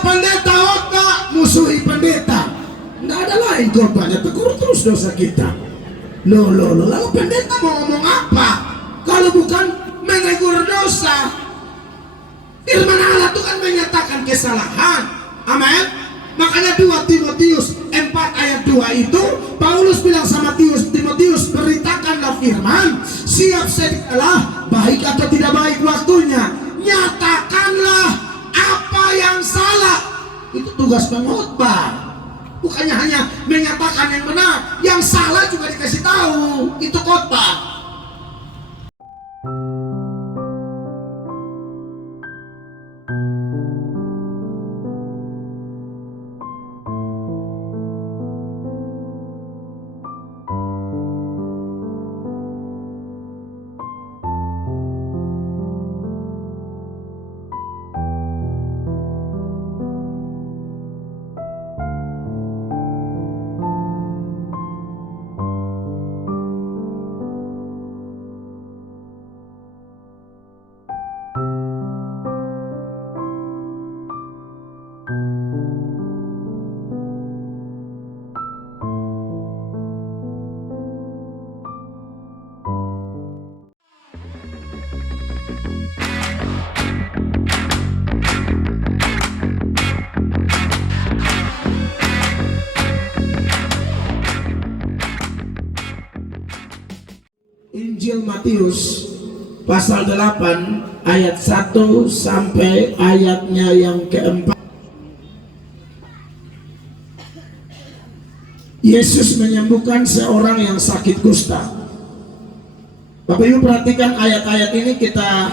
pendeta khotbah musuhi pendeta. Nggak ada lain korbannya, tegur terus dosa kita. Loh, lalu pendeta mau ngomong apa kalau bukan menegur dosa? Firman Allah itu kan menyatakan kesalahan. Amin. Makanya 2 Timotius 4 ayat 2 itu Paulus bilang sama Timotius, beritakanlah firman, siap sedialah, baik atau tidak baik waktunya, nyatakanlah apa yang salah. Itu tugas pengkhotbah. Bukannya hanya menyatakan yang benar, yang salah juga dikasih tahu. Itu khotbah. Injil Matius pasal 8 ayat 1 sampai ayatnya yang keempat. Yesus menyembuhkan seorang yang sakit kusta. Bapak Ibu perhatikan ayat-ayat ini, kita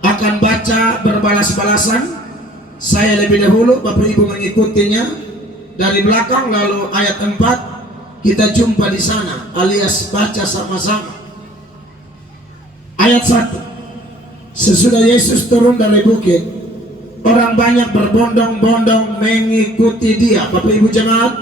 akan baca berbalas-balasan. Saya lebih dahulu, Bapak Ibu mengikutinya dari belakang, lalu ayat 4 kita jumpa di sana, alias baca sama-sama. Ayat 1. Sesudah Yesus turun dari bukit, orang banyak berbondong-bondong mengikuti dia. Bapak Ibu jemaat,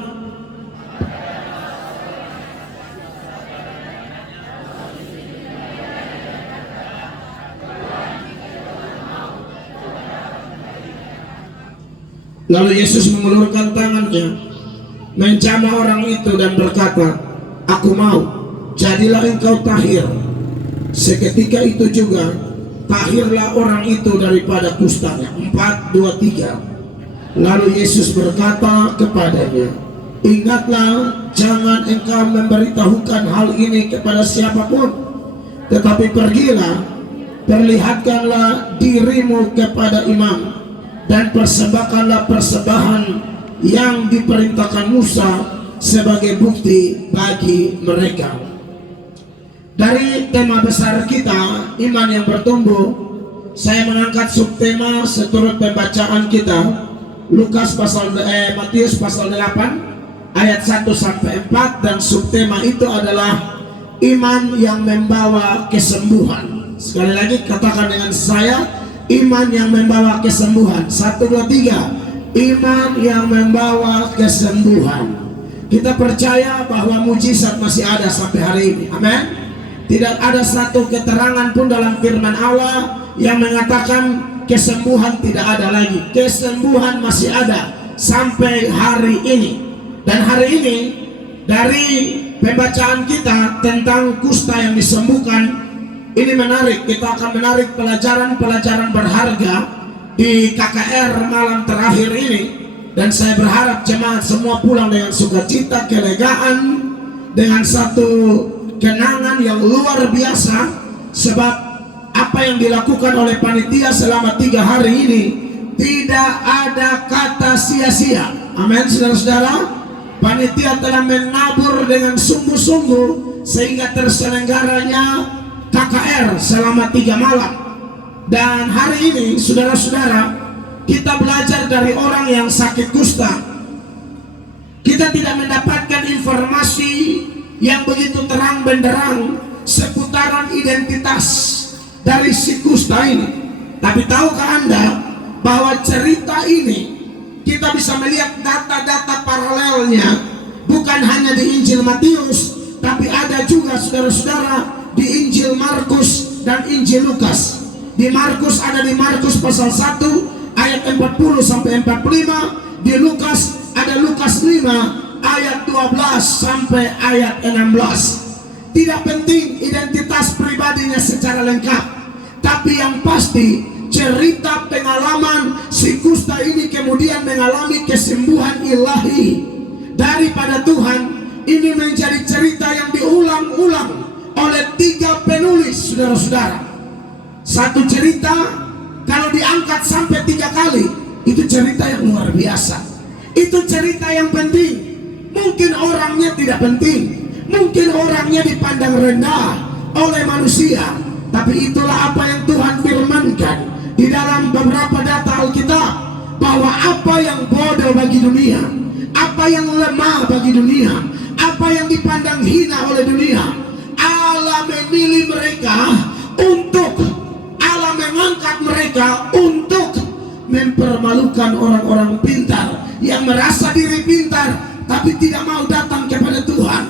lalu Yesus mengulurkan tangannya, menjamah orang itu dan berkata, "Aku mau, jadilah engkau tahir." Seketika itu juga tahirlah orang itu daripada kustanya. 4, 2, 3. Lalu Yesus berkata kepadanya, "Ingatlah, jangan engkau memberitahukan hal ini kepada siapapun, tetapi pergilah, perlihatkanlah dirimu kepada imam, dan persembahkanlah persembahan yang diperintahkan Musa sebagai bukti bagi mereka." Dari tema besar kita, iman yang bertumbuh, saya mengangkat subtema seturut pembacaan kita, Matius pasal 8 ayat 1 sampai 4, dan subtema itu adalah iman yang membawa kesembuhan. Sekali lagi katakan dengan saya, iman yang membawa kesembuhan. 1, 2, 3. Iman yang membawa kesembuhan. Kita percaya bahwa mujizat masih ada sampai hari ini. Amin. Tidak ada satu keterangan pun dalam firman Allah yang mengatakan kesembuhan tidak ada lagi. Kesembuhan masih ada sampai hari ini. Dan hari ini dari pembacaan kita tentang kusta yang disembuhkan, ini menarik. Kita akan menarik pelajaran-pelajaran berharga di KKR malam terakhir ini. Dan saya berharap jemaat semua pulang dengan sukacita, kelegaan, dengan satu kenangan yang luar biasa, sebab apa yang dilakukan oleh panitia selama 3 hari ini tidak ada kata sia-sia. Amin, saudara-saudara. Panitia telah menabur dengan sungguh-sungguh sehingga terselenggaranya KKR selama 3 malam. Dan hari ini, saudara-saudara, kita belajar dari orang yang sakit kusta. Kita tidak mendapatkan informasi yang begitu terang benderang seputaran identitas dari si kusta ini. Tapi tahukah Anda bahwa cerita ini kita bisa melihat data-data paralelnya, bukan hanya di Injil Matius, tapi ada juga saudara-saudara di Injil Markus dan Injil Lukas. Di Markus ada di Markus pasal 1 ayat 40 sampai 45. Di Lukas ada Lukas 5 ayat 12 sampai ayat 16. Tidak penting identitas pribadinya secara lengkap, tapi yang pasti cerita pengalaman si kusta ini kemudian mengalami kesembuhan ilahi daripada Tuhan. Ini menjadi cerita yang diulang-ulang oleh 3 penulis, saudara-saudara. Satu cerita kalau diangkat sampai 3 kali, itu cerita yang luar biasa. Itu cerita yang penting. Mungkin orangnya tidak penting, mungkin orangnya dipandang rendah oleh manusia, tapi itulah apa yang Tuhan firmankan di dalam beberapa data Alkitab, bahwa apa yang bodoh bagi dunia, apa yang lemah bagi dunia, apa yang dipandang hina oleh dunia, Allah memilih mereka untuk, Allah mengangkat mereka untuk mempermalukan orang-orang pintar yang merasa diri pintar tapi tidak mau datang kepada Tuhan.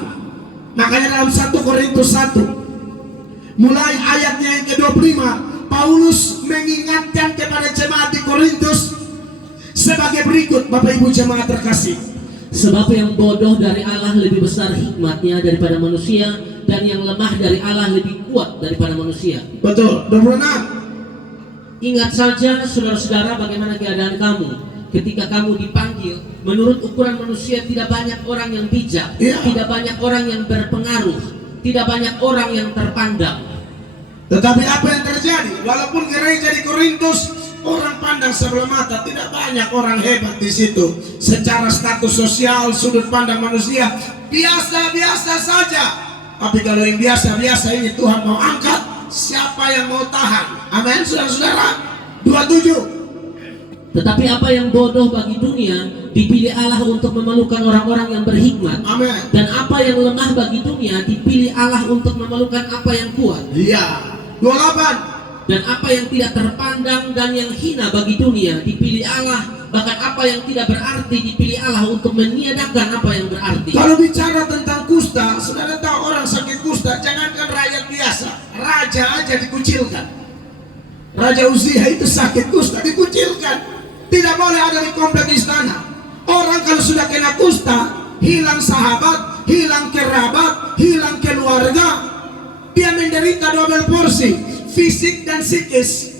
Makanya dalam 1 Korintus 1 mulai ayatnya yang ke-25, Paulus mengingatkan kepada jemaat di Korintus sebagai berikut. Bapak Ibu jemaat terkasih, sebab yang bodoh dari Allah lebih besar hikmatnya daripada manusia, dan yang lemah dari Allah lebih kuat daripada manusia. Betul, 26. Ingat saja saudara-saudara bagaimana keadaan kamu ketika kamu dipanggil. Menurut ukuran manusia tidak banyak orang yang bijak, tidak banyak orang yang berpengaruh, tidak banyak orang yang terpandang. Tetapi apa yang terjadi? Walaupun gereja di Korintus orang pandang sebelah mata, tidak banyak orang hebat di situ. Secara status sosial, sudut pandang manusia biasa-biasa saja. Tapi kalau yang biasa-biasa ini Tuhan mau angkat, siapa yang mau tahan? Amin, saudara-saudara. 27. Tetapi apa yang bodoh bagi dunia dipilih Allah untuk memalukan orang-orang yang berhikmat. Amin. Dan apa yang lemah bagi dunia dipilih Allah untuk memalukan apa yang kuat. Iya. 28. Dan apa yang tidak terpandang dan yang hina bagi dunia dipilih Allah. Bahkan apa yang tidak berarti dipilih Allah untuk meniadakan apa yang berarti. Kalau bicara tentang kusta, saudara tahu orang sakit kusta, jangankan rakyat biasa, raja aja dikucilkan. Raja Uzziah itu sakit kusta, dikucilkan. Tidak boleh ada di komplek istana. Orang kalau sudah kena kusta, hilang sahabat, hilang kerabat, hilang keluarga. Dia menderita double porsi, fisik dan psikis.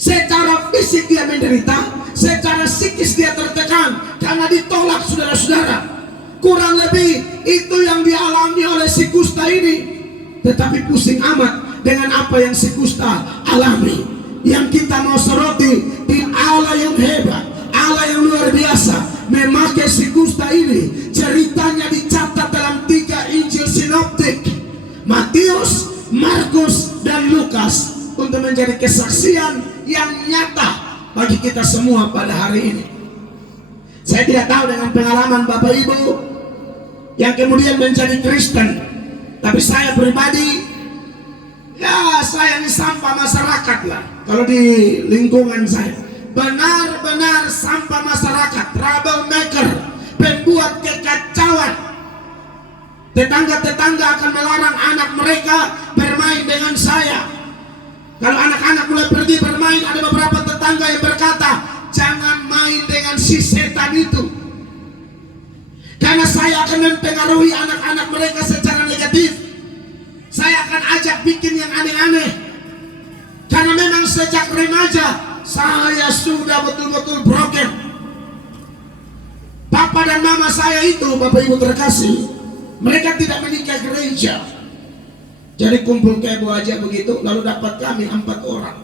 Secara fisik dia menderita, secara psikis dia tertekan karena ditolak, saudara-saudara. Kurang lebih itu yang dialami oleh si kusta ini. Tetapi pusing amat dengan apa yang si kusta alami. Yang kita mau soroti, di Allah yang hebat, Allah yang luar biasa memakai si kusta ini. Ceritanya dicatat dalam 3 Injil sinoptik, Matius, Markus, dan Lukas, untuk menjadi kesaksian yang nyata bagi kita semua pada hari ini. Saya tidak tahu dengan pengalaman Bapak Ibu yang kemudian menjadi Kristen, tapi saya pribadi, ya saya ini sampah masyarakat lah. Kalau di lingkungan saya, benar-benar sampah masyarakat, troublemaker, pembuat kekacauan. Tetangga-tetangga akan melarang anak mereka bermain dengan saya. Kalau anak-anak mulai pergi bermain, ada beberapa tetangga yang berkata, jangan main dengan si setan itu, karena saya akan mempengaruhi anak-anak mereka secara negatif. Saya akan ajak bikin yang aneh-aneh. Karena memang sejak remaja saya sudah betul-betul broken. Papa dan mama saya itu, Bapak Ibu terkasih, mereka tidak menikah gereja. Jadi kumpul kebo aja begitu, lalu dapat kami 4 orang.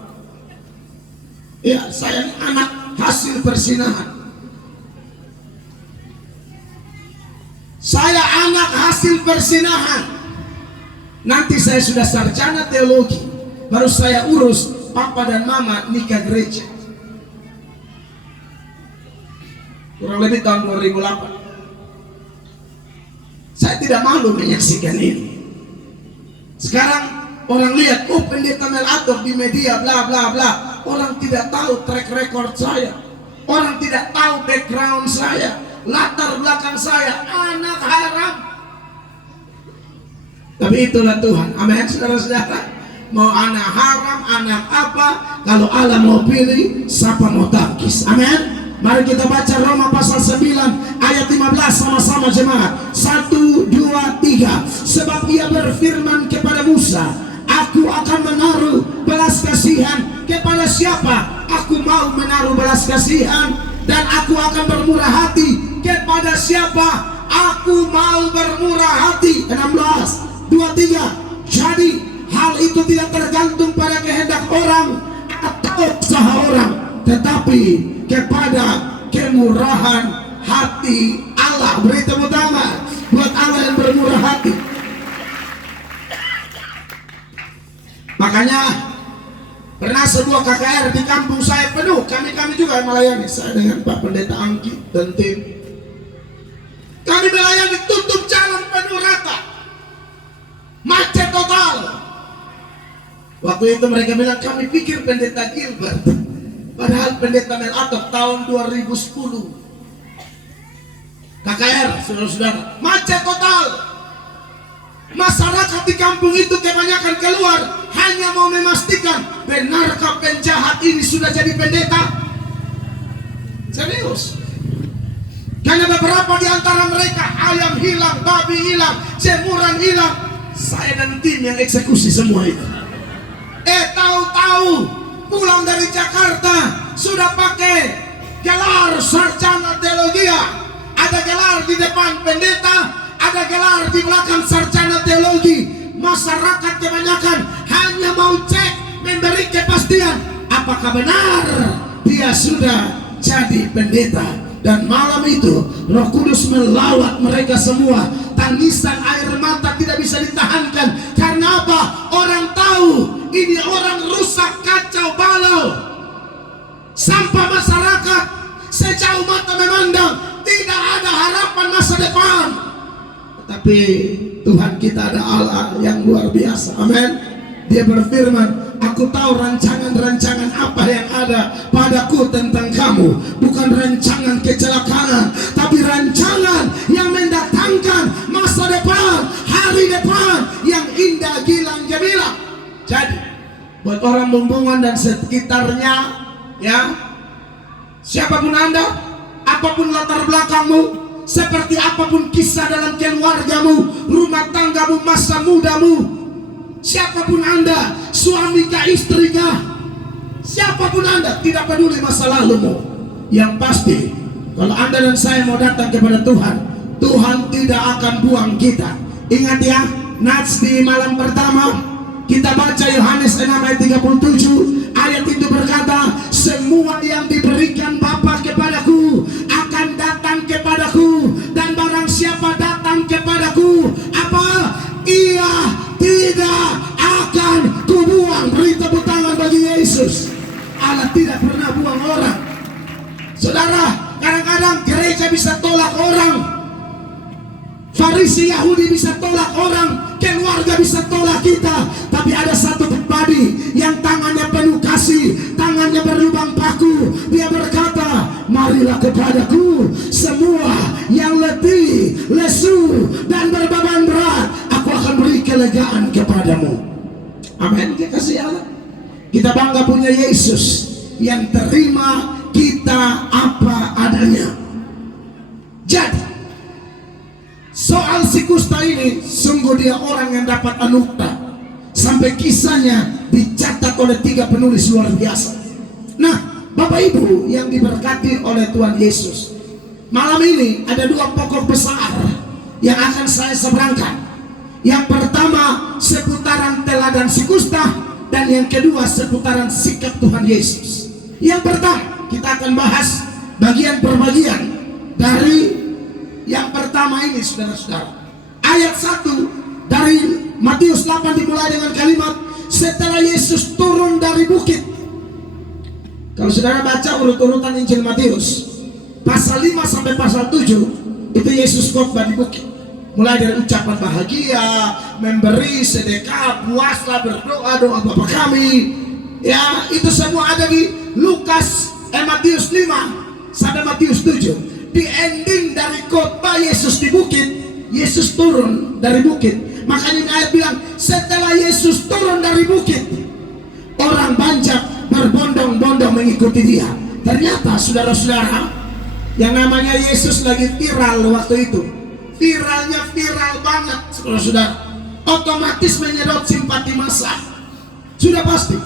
Ya, saya anak hasil persinahan. Saya anak hasil persinahan. Nanti saya sudah sarjana teologi, baru saya urus papa dan mama nikah gereja. Kurang lebih tahun 2008. Saya tidak malu menyaksikan ini. Sekarang orang lihat, oh pendeta Melator di media bla bla bla. Orang tidak tahu track record saya. Orang tidak tahu background saya, latar belakang saya, anak haram. Tapi itulah Tuhan. Amin, saudara-saudara. mau anak haram, anak apa, kalau Allah mau pilih, siapa mau tangkis. Amin. Mari kita baca Roma pasal 9 ayat 15 sama-sama jemaat. 1, 2, 3. Sebab ia berfirman kepada Musa, aku akan menaruh belas kasihan kepada siapa aku mau menaruh belas kasihan, dan aku akan bermurah hati kepada siapa aku mau bermurah hati. 16, 23. Jadi hal itu tidak tergantung pada kehendak orang atau usaha orang, tetapi kepada kemurahan hati Allah. Beri tepuk tangan buat Allah yang bermurah hati. Makanya pernah sebuah KKR di kampung saya penuh, kami juga yang melayani. Saya dengan Pak Pendeta Angki dan tim, kami melayani, tutup jalan penuh rata, macet total. Waktu itu mereka bilang kami pikir Pendeta Gilbert, padahal Pendeta Mel Atok tahun 2010. KKR, saudara-saudara, macet total. Masyarakat di kampung itu kebanyakan keluar hanya mau memastikan, benarkah penjahat ini sudah jadi pendeta? Serius. Karena beberapa di antara mereka ayam hilang, babi hilang, jemuran hilang. Saya dan tim yang eksekusi semua itu. Tahu-tahu pulang dari Jakarta sudah pakai gelar sarjana teologi. Ada gelar di depan pendeta, ada gelar di belakang sarjana teologi. Masyarakat kebanyakan hanya mau cek, memberi kepastian apakah benar dia sudah jadi pendeta. Dan malam itu Roh Kudus melawat mereka semua. Tangisan air mata tidak bisa ditahankan. Karena apa? Orang tahu ini orang rusak, kacau balau, sampah masyarakat. Sejauh mata memandang tidak ada harapan masa depan. Tapi Tuhan kita ada Allah yang luar biasa. Amin. Dia berfirman, aku tahu rancangan-rancangan apa yang ada padaku tentang kamu. Bukan rancangan kecelakaan, tapi rancangan yang mendatangkan masa depan, hari depan yang indah, gilang, gemilang. Jadi buat orang Bumbungan dan sekitarnya, ya, siapapun Anda, apapun latar belakangmu, seperti apapun kisah dalam keluargamu, rumah tanggamu, masa mudamu, siapapun Anda, suami kah, istri kah, siapapun Anda, tidak peduli masa lalumu. Yang pasti, kalau Anda dan saya mau datang kepada Tuhan, Tuhan tidak akan buang kita. Ingat ya, Nats di malam pertama kita baca Yohanes 6 ayat 37. Ayat itu berkata, semua yang diberikan Bapa kepadaku akan datang kepadaku, dan barang siapa datang kepadaku, apa? Ia tidak akan kubuang. Beri tepuk tangan bagi Yesus. Allah tidak pernah buang orang. Saudara, kadang-kadang gereja bisa tolak orang, Farisi Yahudi bisa tolak orang, keluarga bisa tolak kita. Tapi ada satu pribadi yang tangannya penuh kasih, tangannya berlubang paku. Dia berkata, marilah kepadaku semua yang letih, lesu, dan berbeban berat, aku akan beri kelegaan kepadamu. Amin. Kasih Allah. Kita bangga punya Yesus yang terima kita apa adanya. Jadi soal si kusta ini, sungguh dia orang yang dapat anugerah. Sampai kisahnya dicatat oleh 3 penulis luar biasa. Nah, Bapak Ibu yang diberkati oleh Tuhan Yesus, malam ini ada 2 pokok besar yang akan saya seberangkan. Yang pertama seputaran teladan si kusta, dan yang kedua seputaran sikap Tuhan Yesus. Yang pertama kita akan bahas bagian per bagian dari yang pertama ini, saudara-saudara. Ayat 1 dari Matius 8 dimulai dengan kalimat, setelah Yesus turun dari bukit. Kalau saudara baca urut-urutan Injil Matius, pasal 5 sampai pasal 7, itu Yesus khotbah di bukit. Mulai dari ucapan bahagia, memberi, sedekah, puasa, berdoa, doa Bapa kami. Ya, itu semua ada di Matius 5 sampai Matius 7. Di ending dari khotbah Yesus di bukit, Yesus turun dari bukit. Makanya ayat bilang, setelah Yesus turun dari bukit, orang banyak berbondong-bondong mengikuti dia. Ternyata saudara-saudara, yang namanya Yesus lagi viral waktu itu. Viralnya viral banget, saudara-saudara. Otomatis menyedot simpati massa. Sudah pasti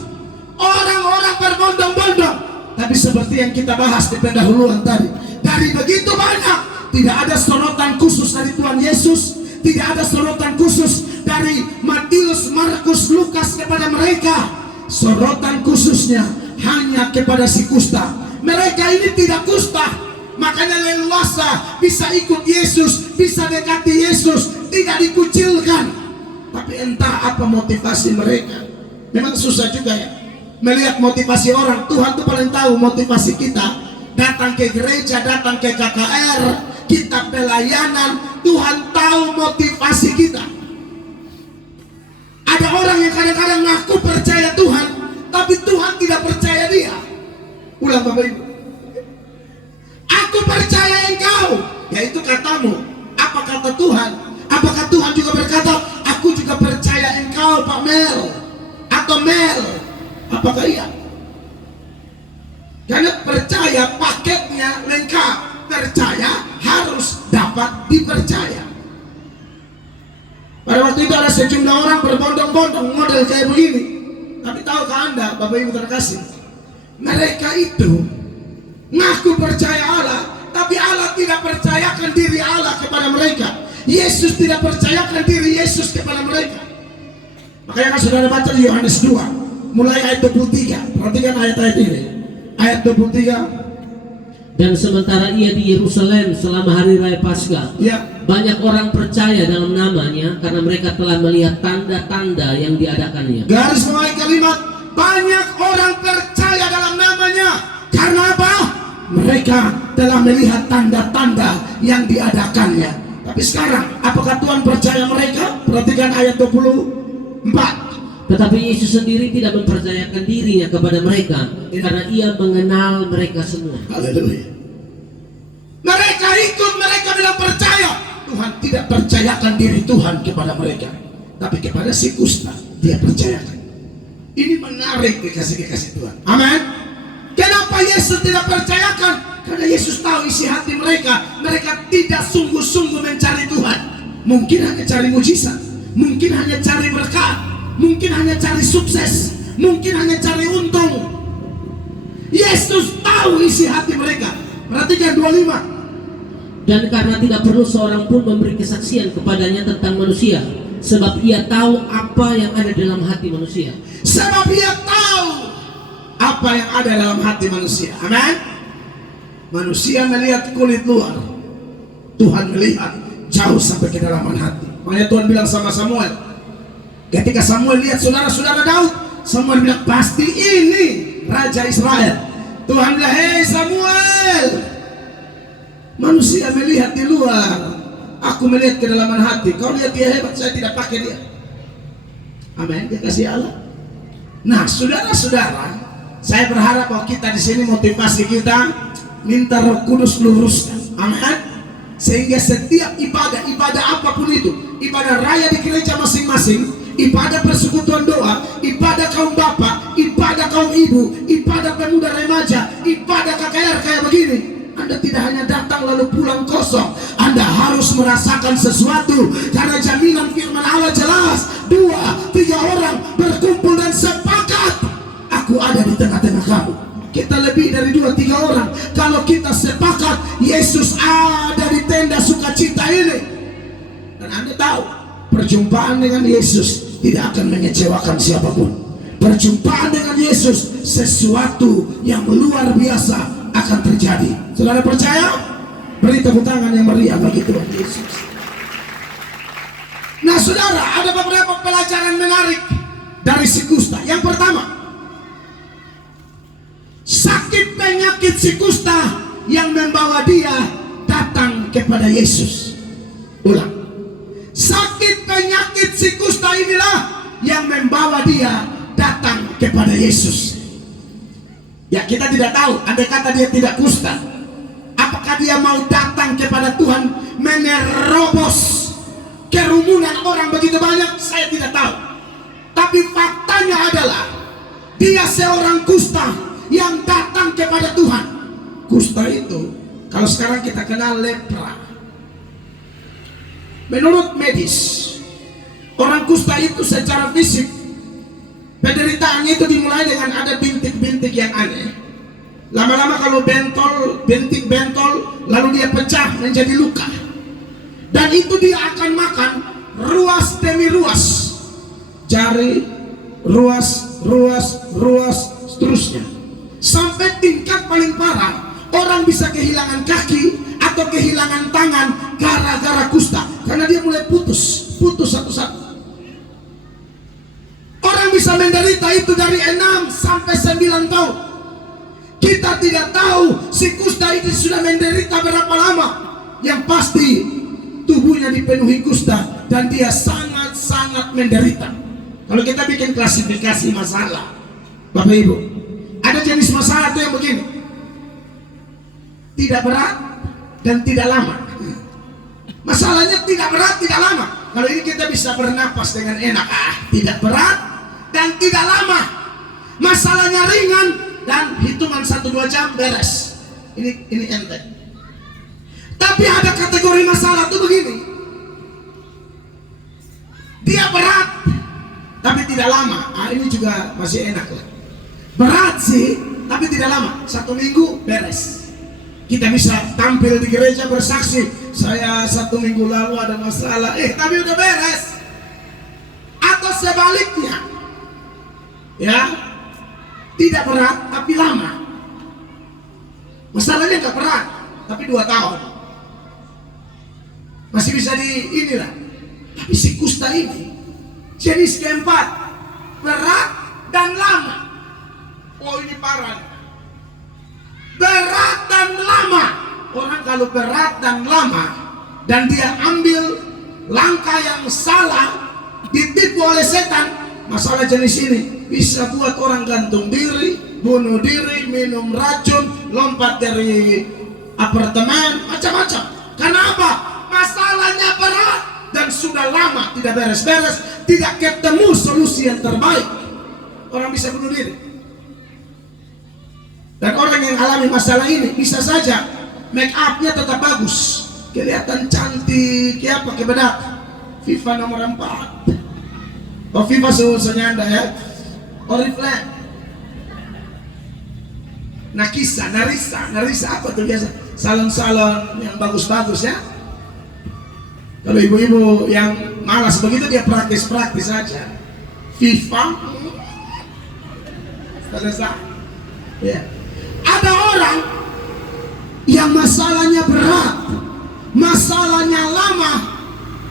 orang-orang berbondong-bondong. Tapi seperti yang kita bahas di pendahuluan tadi, dari begitu banyak, tidak ada sorotan khusus dari Tuhan Yesus, tidak ada sorotan khusus dari Matius, Markus, Lukas kepada mereka. Sorotan khususnya hanya kepada si kusta. Mereka ini tidak kusta, makanya leluasa bisa ikut Yesus, bisa dekati Yesus, tidak dikucilkan. Tapi entah apa motivasi mereka. Memang susah juga ya melihat motivasi orang. Tuhan tuh paling tahu motivasi kita. Datang ke gereja, datang ke KKR, kita pelayanan, Tuhan tahu motivasi kita. Ada orang yang kadang-kadang ngaku percaya Tuhan, tapi Tuhan tidak percaya dia. Ulang Bapak Ibu. Aku percaya engkau, yaitu katamu. Apa kata Tuhan? Apakah Tuhan juga berkata, aku juga percaya engkau Pak Mel atau Mel? Apakah iya? Karena percaya paketnya lengkap. Percaya harus dapat dipercaya. Pada waktu itu ada sejumlah orang berbondong-bondong model kayak begini. Tapi tahukah Anda, Bapak Ibu terkasih, mereka itu ngaku percaya Allah, tapi Allah tidak percayakan diri Allah kepada mereka. Yesus tidak percayakan diri Yesus kepada mereka. Makanya kan saudara baca di Yohanes 2 mulai ayat 23. Perhatikan ayat-ayat ini. Ayat 23. Dan sementara ia di Yerusalem selama hari raya Paskah, Ya. banyak orang percaya dalam namanya karena mereka telah melihat tanda-tanda yang diadakannya. Garis bawahi kalimat, banyak orang percaya dalam namanya. Karena apa? Mereka telah melihat tanda-tanda yang diadakannya. Tapi sekarang, apakah Tuhan percaya mereka? Perhatikan ayat 24. Tetapi Yesus sendiri tidak mempercayakan dirinya kepada mereka karena ia mengenal mereka semua. Haleluya. Mereka ikut, mereka bilang percaya. Tuhan tidak percayakan diri Tuhan kepada mereka, tapi kepada si kusta dia percayakan. Ini menarik dikasih Tuhan. Amin. Kenapa Yesus tidak percayakan? Karena Yesus tahu isi hati mereka. Mereka tidak sungguh-sungguh mencari Tuhan. Mungkin hanya cari mujizat, mungkin hanya cari berkat, mungkin hanya cari sukses, mungkin hanya cari untung. Yesus tahu isi hati mereka. Perhatikan 25. Dan karena tidak perlu seorang pun memberi kesaksian kepadanya tentang manusia, sebab ia tahu apa yang ada dalam hati manusia. Sebab ia tahu apa yang ada dalam hati manusia. Amin. Manusia melihat kulit luar, Tuhan melihat jauh sampai kedalaman hati. Makanya Tuhan bilang sama Samuel, ketika Samuel lihat saudara-saudara Daud, Samuel bilang pasti ini Raja Israel. Tuhan bilang, hei Samuel, manusia melihat di luar, aku melihat kedalaman hati. Kau lihat dia hebat, saya tidak pakai dia. Amin, dia kasih Allah. Nah, saudara-saudara, saya berharap bahwa kita di sini motivasi kita minta Roh Kudus luruskan. Amin. Sehingga setiap ibadah apapun itu, ibadah raya di gereja masing-masing, ibadah persekutuan doa, ibadah kaum bapak, ibadah kaum ibu, ibadah pemuda remaja, ibadah KKR kayak begini, Anda tidak hanya datang lalu pulang kosong. Anda harus merasakan sesuatu, karena jaminan firman Allah jelas, 2-3 orang berkumpul dan sepakat, aku ada di tengah-tengah kamu. Kita lebih dari 2-3 orang. Kalau kita sepakat, Yesus ada di tenda sukacita ini. Dan Anda tahu, perjumpaan dengan Yesus tidak akan mengecewakan siapapun. Perjumpaan dengan Yesus, sesuatu yang luar biasa akan terjadi. Saudara percaya? Beri tepuk tangan yang meriah bagi Tuhan Yesus. Nah saudara, ada beberapa pelajaran menarik dari si kusta. Yang pertama, sakit penyakit si kusta yang membawa dia datang kepada Yesus. Ulang. Sakit penyakit si kusta inilah yang membawa dia datang kepada Yesus. Ya, kita tidak tahu, andai kata dia tidak kusta, apakah dia mau datang kepada Tuhan menerobos kerumunan orang begitu banyak? Saya tidak tahu. Tapi faktanya adalah dia seorang kusta yang datang kepada Tuhan. Kusta itu kalau sekarang kita kenal lepra. Menurut medis, orang kusta itu secara fisik penderitaannya itu dimulai dengan ada bintik-bintik yang aneh. Lama-lama kalau bintik bentol, lalu dia pecah menjadi luka. Dan itu dia akan makan ruas demi ruas, jari, ruas, seterusnya. Sampai tingkat paling parah, orang bisa kehilangan kaki atau kehilangan tangan gara-gara kusta. Karena dia mulai putus satu-satu. Orang bisa menderita itu dari 6 sampai 9 tahun. Kita tidak tahu si kusta itu sudah menderita berapa lama. Yang pasti tubuhnya dipenuhi kusta dan dia sangat-sangat menderita. Kalau kita bikin klasifikasi masalah, Bapak Ibu, ada jenis masalah itu yang begini: tidak berat dan tidak lama. Masalahnya tidak berat, tidak lama. Kalau ini kita bisa bernapas dengan enak. Tidak berat dan tidak lama. Masalahnya ringan dan hitungan 1-2 jam beres. Ini enteng. Tapi ada kategori masalah tuh begini. Dia berat tapi tidak lama. Ini juga masih enak lah. Berat sih tapi tidak lama. 1 minggu beres. Kita bisa tampil di gereja bersaksi, saya 1 minggu lalu ada masalah, tapi udah beres. Atau sebaliknya, ya, tidak berat tapi lama. Masalahnya nggak berat tapi 2 tahun masih bisa inilah. Tapi si kusta ini jenis keempat, berat dan lama. Oh, ini parah. Berat dan lama. Orang kalau berat dan lama dan dia ambil langkah yang salah, ditipu oleh setan, masalah jenis ini bisa buat orang gantung diri, bunuh diri, minum racun, lompat dari apartemen, macam-macam. Kenapa? Masalahnya berat dan sudah lama tidak beres-beres, tidak ketemu solusi yang terbaik. Orang bisa bunuh diri. Dan orang yang alami masalah ini bisa saja make upnya tetap bagus, kelihatan cantik, ya pakai bedak, FIFA nomor 4. Oh, FIFA senyanda ya, Oriflame, Narisa apa tuh biasa, salon-salon yang bagus-bagus ya. Kalau ibu-ibu yang malas begitu dia praktis-praktis saja. FIFA, selesai. Ya. Ada orang yang masalahnya berat, masalahnya lama,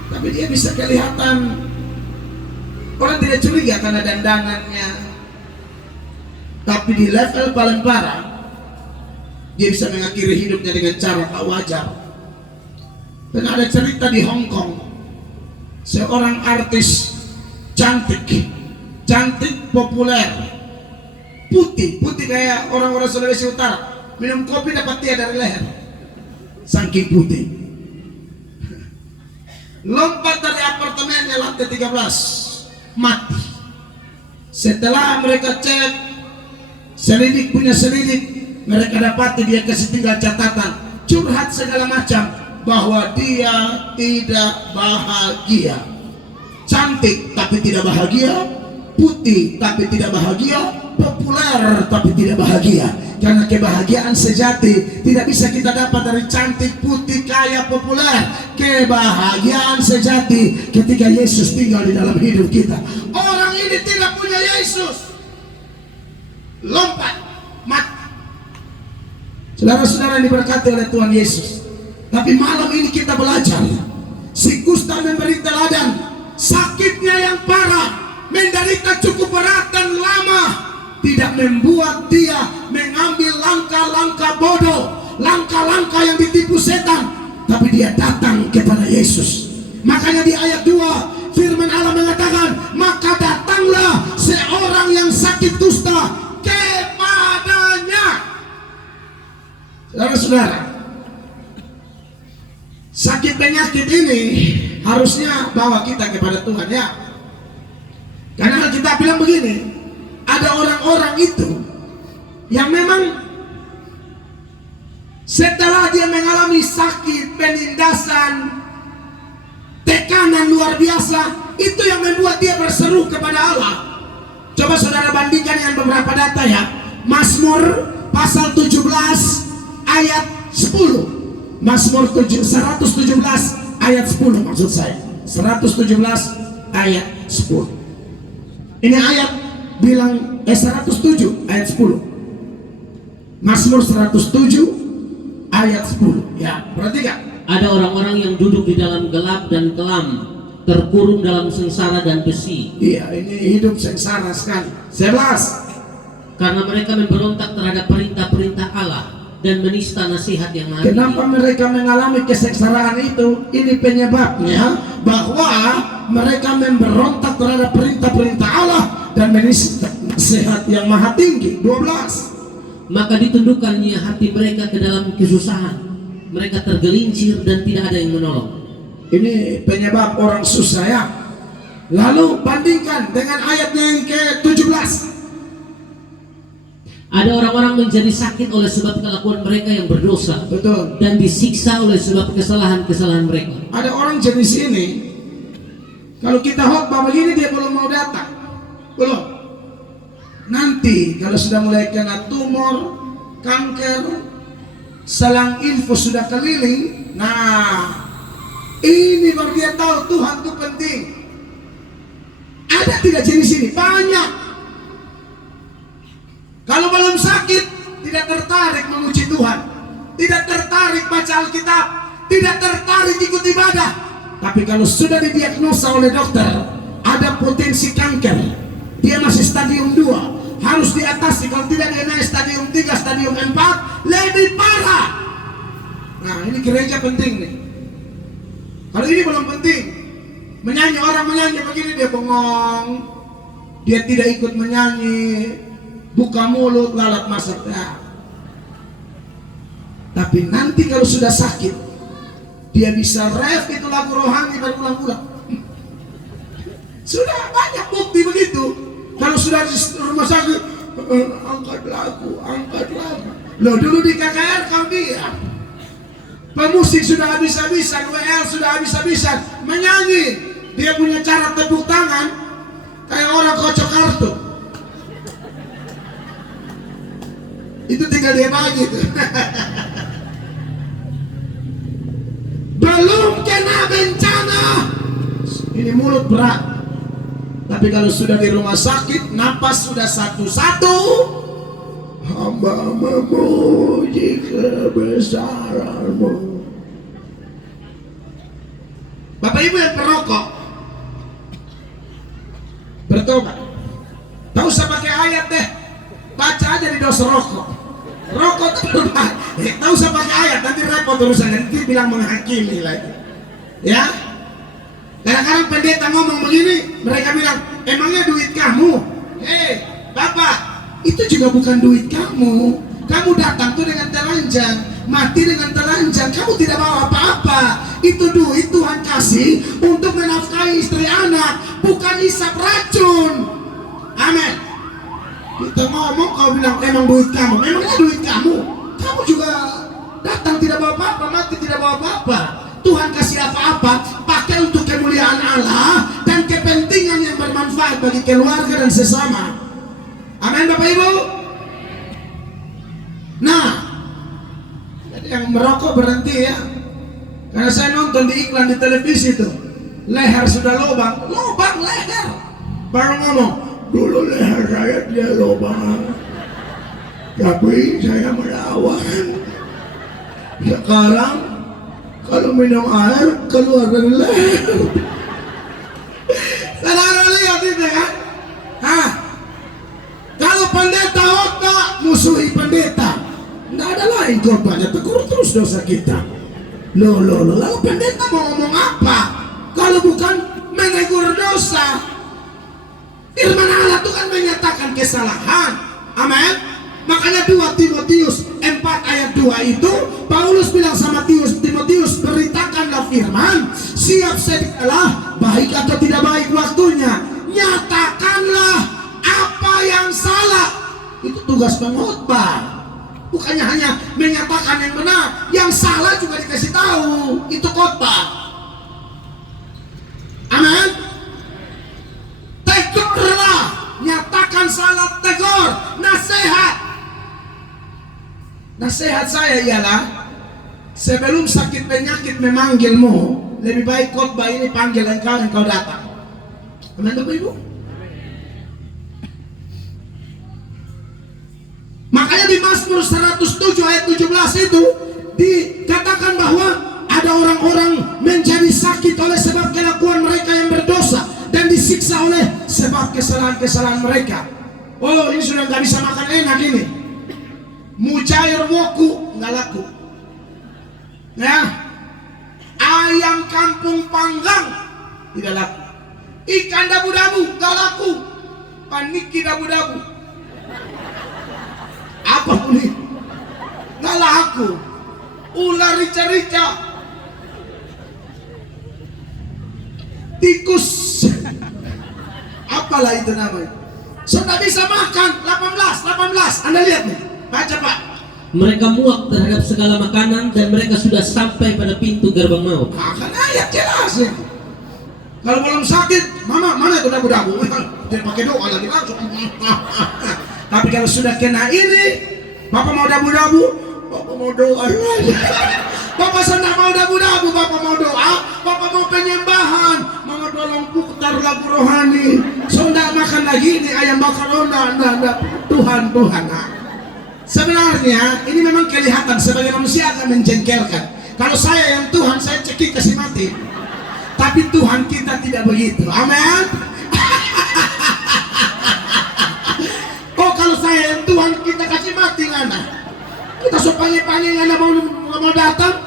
tapi dia bisa kelihatan, orang tidak curiga karena dandanannya. Tapi di level paling parah, dia bisa mengakhiri hidupnya dengan cara tak wajar. Dan ada cerita di Hong Kong, seorang artis cantik, populer, putih kayak orang-orang Sulawesi Utara, minum kopi dapat dia dari leher, saking putih. Lompat dari apartemennya lantai 13, mati. Setelah mereka cek, selidik, mereka dapati dia kasih tinggal catatan, curhat segala macam, bahwa dia tidak bahagia. Cantik tapi tidak bahagia, putih tapi tidak bahagia, populer tapi tidak bahagia. Karena kebahagiaan sejati tidak bisa kita dapat dari cantik, putih, kaya, populer. Kebahagiaan sejati ketika Yesus tinggal di dalam hidup kita. Orang ini tidak punya Yesus, lompat, mati. Saudara-saudara yang diberkati oleh Tuhan Yesus, tapi malam ini kita belajar, si kusta memberi teladan, sakitnya yang parah, menderita cukup berat dan lama, tidak membuat dia mengambil langkah-langkah bodoh, langkah-langkah yang ditipu setan, tapi dia datang kepada Yesus. Makanya di ayat 2 firman Allah mengatakan, maka datanglah seorang yang sakit kusta kepadanya. Saudara-saudara, sakit penyakit ini harusnya bawa kita kepada Tuhan ya. Karena Alkitab bilang begini, ada orang-orang itu yang memang setelah dia mengalami sakit, penindasan, tekanan luar biasa, itu yang membuat dia berseru kepada Allah. Coba saudara bandingkan dengan beberapa data ya. Mazmur pasal 17 ayat 10. Mazmur 117 ayat 10 maksud saya. 117 ayat 10. Ini ayat bilang 107 ayat 10. Mazmur 107 ayat 10. Ya, perhatikan. Ada orang-orang yang duduk di dalam gelap dan kelam, terkurung dalam sengsara dan besi. Iya, ini hidup sengsara sekali. 11. Karena mereka memberontak terhadap perintah-perintah Allah dan menista nasihat yang Maha Kenapa Tinggi. mereka mengalami kesengsaraan itu? Ini penyebabnya bahwa mereka memberontak terhadap perintah-perintah Allah dan menista nasihat yang Maha Tinggi. 12. Maka ditundukkannya hati mereka ke dalam kesusahan. Mereka tergelincir dan tidak ada yang menolong. Ini penyebab orang susah ya. Lalu bandingkan dengan ayatnya yang ke-17. Ada orang-orang menjadi sakit oleh sebab kelakuan mereka yang berdosa. Betul. Dan disiksa oleh sebab kesalahan-kesalahan mereka. Ada orang jenis ini, kalau kita khotbah begini dia belum mau datang. Belum. Nanti kalau sudah mulai kena tumor, kanker, selang info sudah keliling, nah ini baru dia tahu Tuhan itu penting. Ada tidak jenis ini? Banyak. Kalau belum sakit, tidak tertarik memuji Tuhan, tidak tertarik baca Alkitab, tidak tertarik ikut ibadah. Tapi kalau sudah didiagnosa oleh dokter ada potensi kanker, dia masih stadium 2, harus diatasi. Kalau tidak dia naik stadium 3, stadium 4, lebih parah. Nah ini gereja penting nih. Kalau ini belum penting, menyanyi, orang menyanyi begini dia bengong, dia tidak ikut menyanyi, buka mulut lalat masak ya. Tapi nanti kalau sudah sakit, dia bisa ref itu lagu rohani berulang-ulang. Sudah banyak bukti begitu. Kalau sudah di rumah sakit, angkat lagu. Loh dulu di KKR kau diam. Pemusik sudah habis-habisan, WL sudah habis-habisan, menyanyi. Dia punya cara tepuk tangan kayak orang kocok kartu. Itu tinggal dia bagi tuh. Belum kena bencana, ini mulut berat. Tapi kalau sudah di rumah sakit, napas sudah satu-satu, hamba memuji kebesaranmu. Bapak Ibu yang perokok, bertobat. Tak usah pakai ayat deh, baca aja di dosa rokok. Rokok itu tak usah pakai ayat, nanti repot urusan, nanti bilang menghakimi lagi. Ya, kadang-kadang pendeta ngomong begini, mereka bilang, emangnya duit kamu? Hei, Bapak, itu juga bukan duit kamu. Kamu datang tuh dengan telanjang, mati dengan telanjang, kamu tidak bawa apa-apa. Itu duit Tuhan kasih untuk menafkahi istri anak, bukan hisap racun. Amin. Kita ngomong, kau bilang emang duit kamu, memangnya duit kamu. Kamu juga datang tidak bawa apa-apa, mati tidak bawa apa-apa. Tuhan kasih apa-apa, pakai untuk kemuliaan Allah dan kepentingan yang bermanfaat bagi keluarga dan sesama. Amin Bapak Ibu. Nah, jadi yang merokok berhenti ya. Karena saya nonton di iklan di televisi itu, leher sudah lubang leher. Baru ngomong, dulu leher saya dia lubang, tapi saya melawan. Sekarang kalau minum air keluar dari leher. Saudara lihat itu kan? Hah? Kalau pendeta khotbah musuhi pendeta, nggak ada lain korbannya, tegur terus dosa kita. Loh, lalu pendeta mau ngomong apa? Kalau bukan menegur dosa. Firman Allah itu kan menyatakan kesalahan. Amin. Makanya 2 Timotius 4 ayat 2 itu Paulus bilang sama Timotius, beritakanlah firman, siap sedialah, baik atau tidak baik waktunya, nyatakanlah bertugas mengkhotbah. Bukannya hanya menyatakan yang benar, yang salah juga dikasih tahu. Itu khotbah. Amin. Tegurlah, nyatakan salah, tegur, nasihat. Nasihat saya ialah, sebelum sakit penyakit memanggilmu, lebih baik khotbah ini panggil engkau datang. Amin, Bapak Ibu. Makanya di Mazmur 107 ayat 17 itu dikatakan bahwa ada orang-orang menjadi sakit oleh sebab kelakuan mereka yang berdosa dan disiksa oleh sebab kesalahan-kesalahan mereka. Oh, ini sudah nggak bisa makan enak ini. Mujair woku nggak laku. Ya, ayam kampung panggang tidak laku. Ikan dabu-dabu nggak laku. Paniki dabu-dabu. Apa pun ini nggak laku. Ular rica-rica, tikus, apalah itu namanya, sudah bisa makan. 18 Anda lihat nih, baca Pak. Mereka muak terhadap segala makanan dan mereka sudah sampai pada pintu gerbang maut. Akan ayat jelas nih. Kalau belum sakit, mana itu dabu-dabu? Dia pakai doa lagi langsung. Tapi kalau sudah kena ini, Bapak mau dabu-dabu, Bapak mau doa. Bapak sudah mau dabu-dabu, Bapak mau doa, Bapak mau penyembahan, mau tolong putar lagu rohani. Sudah makan lagi ini ayam bakar ronda, Tuhan. Nah, sebenarnya ini memang kelihatan sebagai manusia akan menjengkelkan. Kalau saya yang Tuhan, saya cekik kasih mati. Tapi Tuhan kita tidak begitu. Amin. Kalau saya yang Tuhan kita kasih mati ngana, kita supaya-panya ngana mau datang,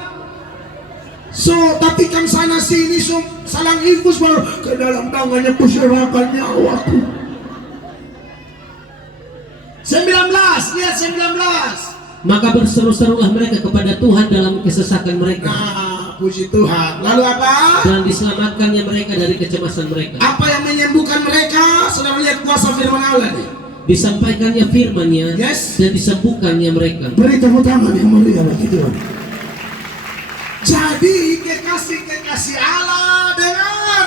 so tatikan sana sini, so salang infus baru ke dalam tangannya kuserahkan nyawaku. 19, lihat 19. Maka berseru-serulah mereka kepada Tuhan dalam kesesakan mereka. Nah, puji Tuhan. Lalu apa? Dan diselamatkannya mereka dari kecemasan mereka. Apa yang menyembuhkan mereka? Sudah melihat kuasa firman Allah nih. Disampaikannya firman-Nya, Yes. dan disembuhkannya mereka. Beri tepuk tangan yang mulia bagi Tuhan. Jadi kekasih Allah, dengar.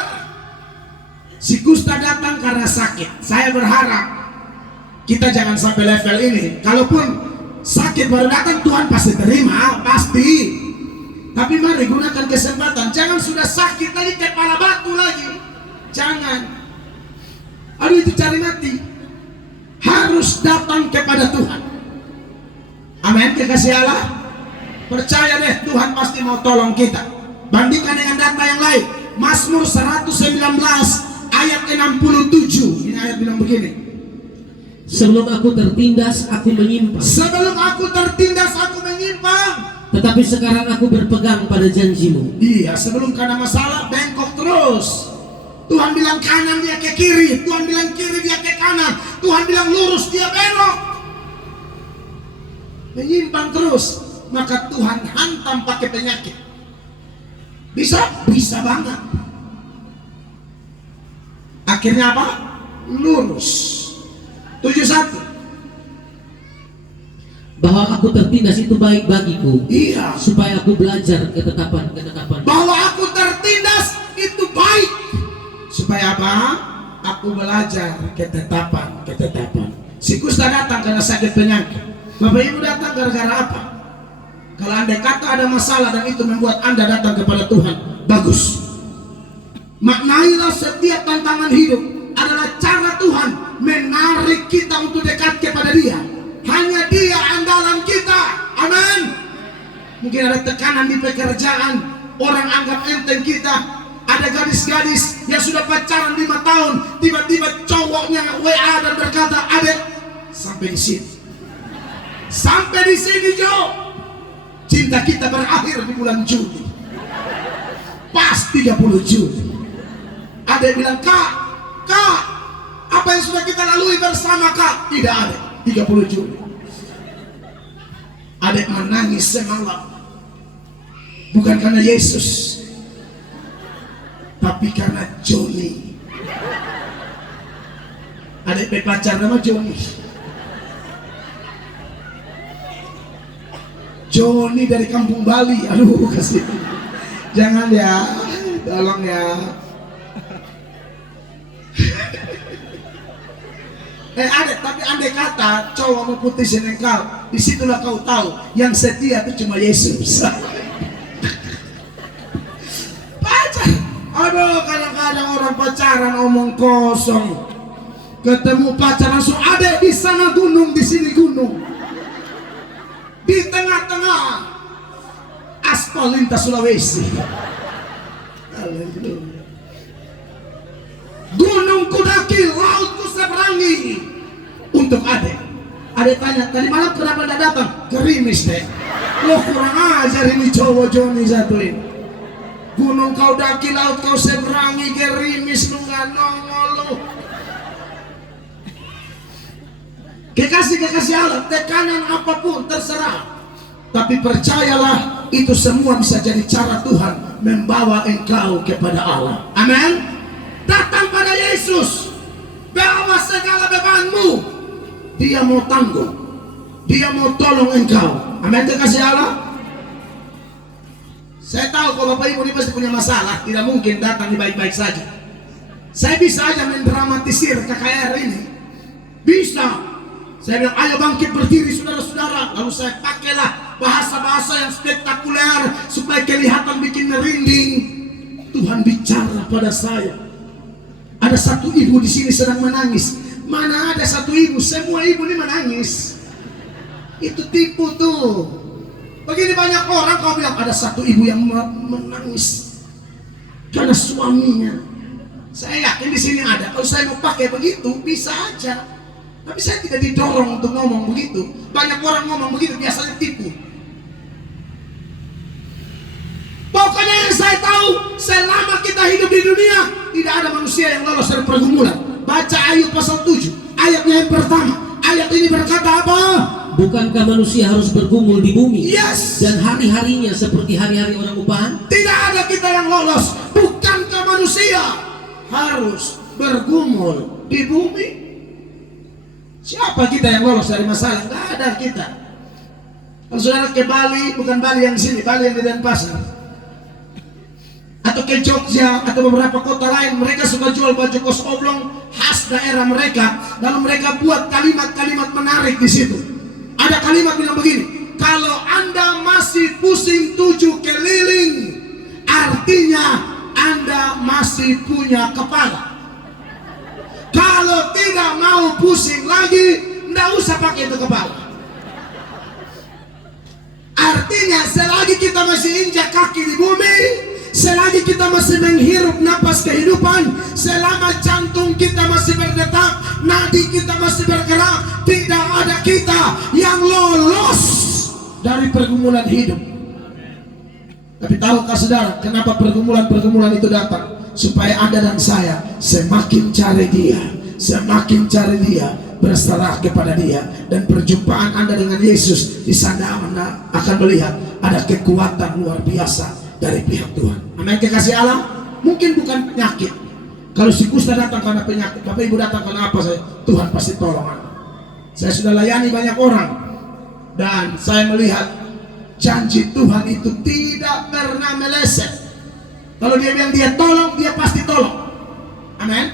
Si kusta datang karena sakit. Saya berharap kita jangan sampai level ini. Kalaupun sakit baru datang, Tuhan pasti terima, pasti. Tapi mari gunakan kesempatan. Jangan sudah sakit lagi kepala batu lagi. Jangan. Aduh, itu cari mati. Harus datang kepada Tuhan. Amin, kekasih Allah. Percaya deh, Tuhan pasti mau tolong kita. Bandingkan dengan data yang lain. Mazmur 119 ayat 67. Ini ayat bilang begini. Sebelum aku tertindas, aku menyimpang. Sebelum aku tertindas, aku menyimpang. Tetapi sekarang aku berpegang pada janji-Mu. Iya, sebelum kena masalah bengkok terus. Tuhan bilang kanan, dia ke kiri. Tuhan bilang kiri, dia ke kanan. Tuhan bilang lurus, dia belok. Menyimpang terus. Maka Tuhan hantam pakai penyakit. Bisa? Bisa banget. Akhirnya apa? Lurus. 71. Bahwa aku tertindas itu baik bagiku. Iya. Supaya aku belajar ketetapan. Bahwa aku tertindas itu baik. Supaya apa? Aku belajar ketetapan. Si kusta datang karena sakit penyakit. Bapak Ibu datang gara-gara apa? Kalau Anda kata ada masalah dan itu membuat Anda datang kepada Tuhan, bagus. Maknailah setiap tantangan hidup adalah cara Tuhan menarik kita untuk dekat kepada Dia. Hanya Dia andalan kita. Amin. Mungkin ada tekanan di pekerjaan, orang anggap enteng kita. Ada gadis-gadis yang sudah pacaran 5 tahun, tiba-tiba cowoknya WA dan berkata, "Adek, sampai di sini. Sampai di sini, Jo. Cinta kita berakhir di bulan Juli. Pas 30 Juli." Adek bilang, Kak, apa yang sudah kita lalui bersama, Kak? Tidak, Adek, 30 Juli. Adek menangis semalam. Bukan karena Yesus, tapi karena Joni. Adek berpacar nama Joni. Joni dari kampung Bali. Aduh, kasih. Jangan ya, tolong ya. Adek, tapi andai kata cowok mau putusin engkau, disitulah kau tahu yang setia itu cuma Yesus. Pacar, aduh, kadang-kadang orang pacaran omong kosong, ketemu pacar langsung adek di sana gunung, di sini gunung, di tengah-tengah aspal lintas Sulawesi. Haleluya. Gunung kudaki, laut ku seberangi. Untuk adek tanya, tadi malam kenapa tidak datang? Gerimis deh. Loh, kurang ajar ini cowok Joni satu ini. Gunung kau daki, laut kau seberangi, gerimis lu nggak nongol lu. Kekasih Allah, tekanan apapun terserah, tapi percayalah itu semua bisa jadi cara Tuhan membawa engkau kepada Allah. Amin. Datang pada Yesus, bawa segala bebanmu. Dia mau tanggung, dia mau tolong engkau. Amin, kekasih Allah. Saya tahu kalau Bapak Ibu ini pasti punya masalah, tidak mungkin datang di baik-baik saja. Saya bisa aja mendramatisir KKR ini, bisa. Saya bilang, ayo bangkit berdiri saudara-saudara. Lalu saya pakailah bahasa-bahasa yang spektakuler supaya kelihatan bikin merinding. Tuhan bicara pada saya. Ada satu ibu di sini sedang menangis. Mana ada satu ibu, semua ibu ini menangis. Itu tipu tuh. Begini banyak orang kau bilang ada satu ibu yang menangis karena suaminya. Saya yakin di sini ada. Kalau saya mau pakai begitu bisa aja. Tapi saya tidak didorong untuk ngomong begitu. Banyak orang ngomong begitu biasanya tipu. Pokoknya yang saya tahu, selama kita hidup di dunia tidak ada manusia yang lolos dari pergumulan. Baca Ayub pasal 7, ayatnya yang pertama. Ayat ini berkata apa? Bukankah manusia harus bergumul di bumi? Yes. Dan hari-harinya seperti hari-hari orang upahan? Tidak ada kita yang lolos. Bukankah manusia harus bergumul di bumi? Siapa kita yang lolos dari masalah? Tidak ada kita. Kalau saudara ke Bali, bukan Bali yang di sini, Bali yang di Denpasar, atau ke Jogja atau beberapa kota lain, mereka suka jual baju kos oblong khas daerah mereka. Lalu mereka buat kalimat-kalimat menarik di situ. Ada kalimat bilang begini, kalau Anda masih pusing 7 keliling, artinya Anda masih punya kepala. Kalau tidak mau pusing lagi, tidak usah pakai itu kepala. Artinya selagi kita masih injak kaki di bumi, selagi kita masih menghirup napas kehidupan, selama jantung kita masih berdetak, nadi kita masih bergerak, tidak ada kita yang lolos dari pergumulan hidup. Tapi tahukah saudara kenapa pergumulan itu datang? Supaya Anda dan saya semakin cari dia, berserah kepada dia, dan perjumpaan Anda dengan Yesus di sana Anda akan melihat ada kekuatan luar biasa dari pihak Tuhan. Amin, kekasih Allah. Mungkin bukan penyakit. Kalau si kusta datang karena penyakit, Bapak Ibu datang karena apa? Tuhan pasti tolong Anda. Saya sudah layani banyak orang dan saya melihat janji Tuhan itu tidak pernah meleset. Kalau dia bilang dia tolong, dia pasti tolong. Amin.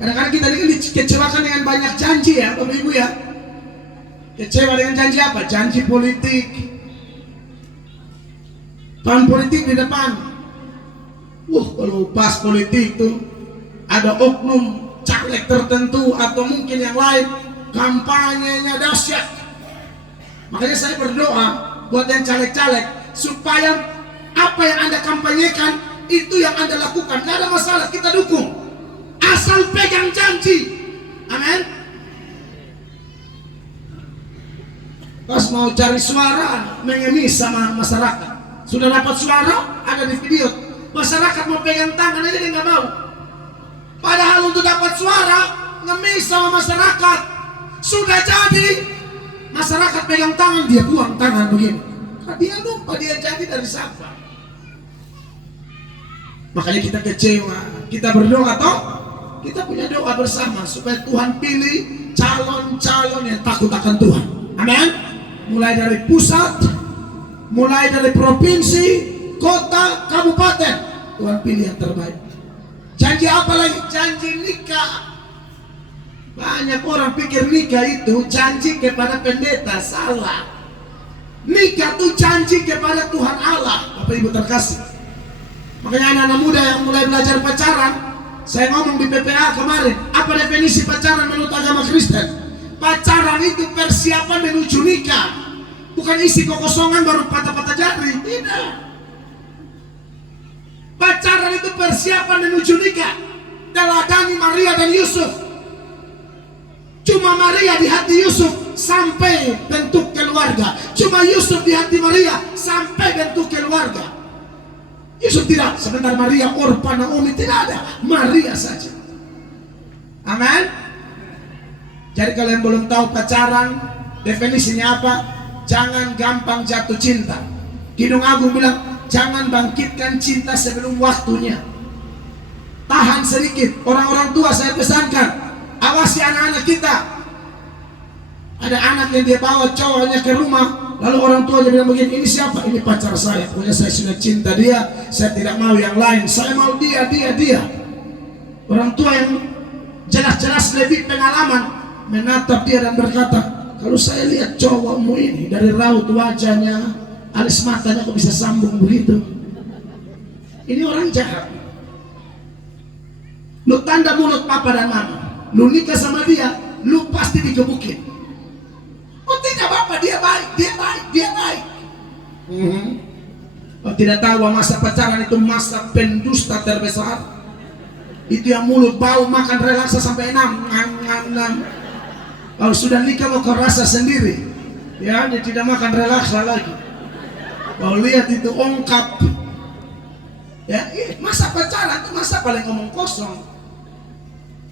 Kadang-kadang kita ini dikecewakan dengan banyak janji ya, Bapak Ibu ya. Kecewa dengan janji apa? Janji politik. Tahun politik di depan. Kalau pas politik tuh ada oknum caleg tertentu atau mungkin yang lain, kampanyenya dahsyat. Makanya saya berdoa buat yang caleg-caleg supaya apa yang Anda kampanyekan itu yang Anda lakukan. Tidak ada masalah, kita dukung. Asal pegang janji. Amin. Pas mau cari suara, mengemis sama masyarakat. Sudah dapat suara, ada di video. Masyarakat mau pegang tangan aja dia nggak mau. Padahal untuk dapat suara, ngemis sama masyarakat. Sudah jadi, masyarakat pegang tangan, dia buang tangan begini. Karena dia lupa dia jadi dari siapa. Makanya kita kecewa. Kita berdoa toh, kita punya doa bersama supaya Tuhan pilih calon-calon yang takut akan Tuhan. Amin. mulai dari pusat, mulai dari provinsi, kota, kabupaten. Tuhan pilih yang terbaik. Janji apa lagi? Janji nikah. Banyak orang pikir nikah itu janji kepada pendeta. Salah. Nikah itu janji kepada Tuhan Allah. Bapak Ibu terkasih, makanya anak-anak muda yang mulai belajar pacaran, saya ngomong di PPA kemarin, apa definisi pacaran menurut agama Kristen? Pacaran itu persiapan menuju nikah, bukan isi kekosongan baru patah-patah jari. Tidak. Pacaran itu persiapan menuju nikah. Teladani Maria dan Yusuf. Cuma Maria di hati Yusuf sampai bentuk keluarga. Cuma Yusuf di hati Maria sampai bentuk keluarga. Yusuf tidak, sebentar Maria, Orpa, Naomi, tidak ada. Maria saja. Amin. Jadi kalau yang belum tahu pacaran, definisinya apa? Jangan gampang jatuh cinta. Kidung Agung bilang, jangan bangkitkan cinta sebelum waktunya. Tahan sedikit. Orang-orang tua saya pesankan, awasi anak-anak kita. Ada anak yang dia bawa cowoknya ke rumah, lalu orang tuanya bilang begini, ini siapa? Ini pacar saya. Pokoknya saya sudah cinta dia, saya tidak mau yang lain. Saya mau dia. Orang tua yang jelas-jelas lebih pengalaman menatap dia dan berkata, kalau saya lihat cowokmu ini dari raut wajahnya, alis matanya kok bisa sambung begitu? Ini orang jahat. Lu tanda mulut papa dan mama. Lu nikah sama dia, lu pasti digebukin. Oh tidak apa, dia baik. Oh tidak tahu masa pacaran itu masa pendusta terbesar. Itu yang mulut bau makan relaksa sampai 6. Kalau sudah nikah mau kau rasa sendiri. Ya, dia tidak makan relaksa lagi. Kau lihat itu ongkap. Ya, masa pacaran itu masa paling ngomong kosong.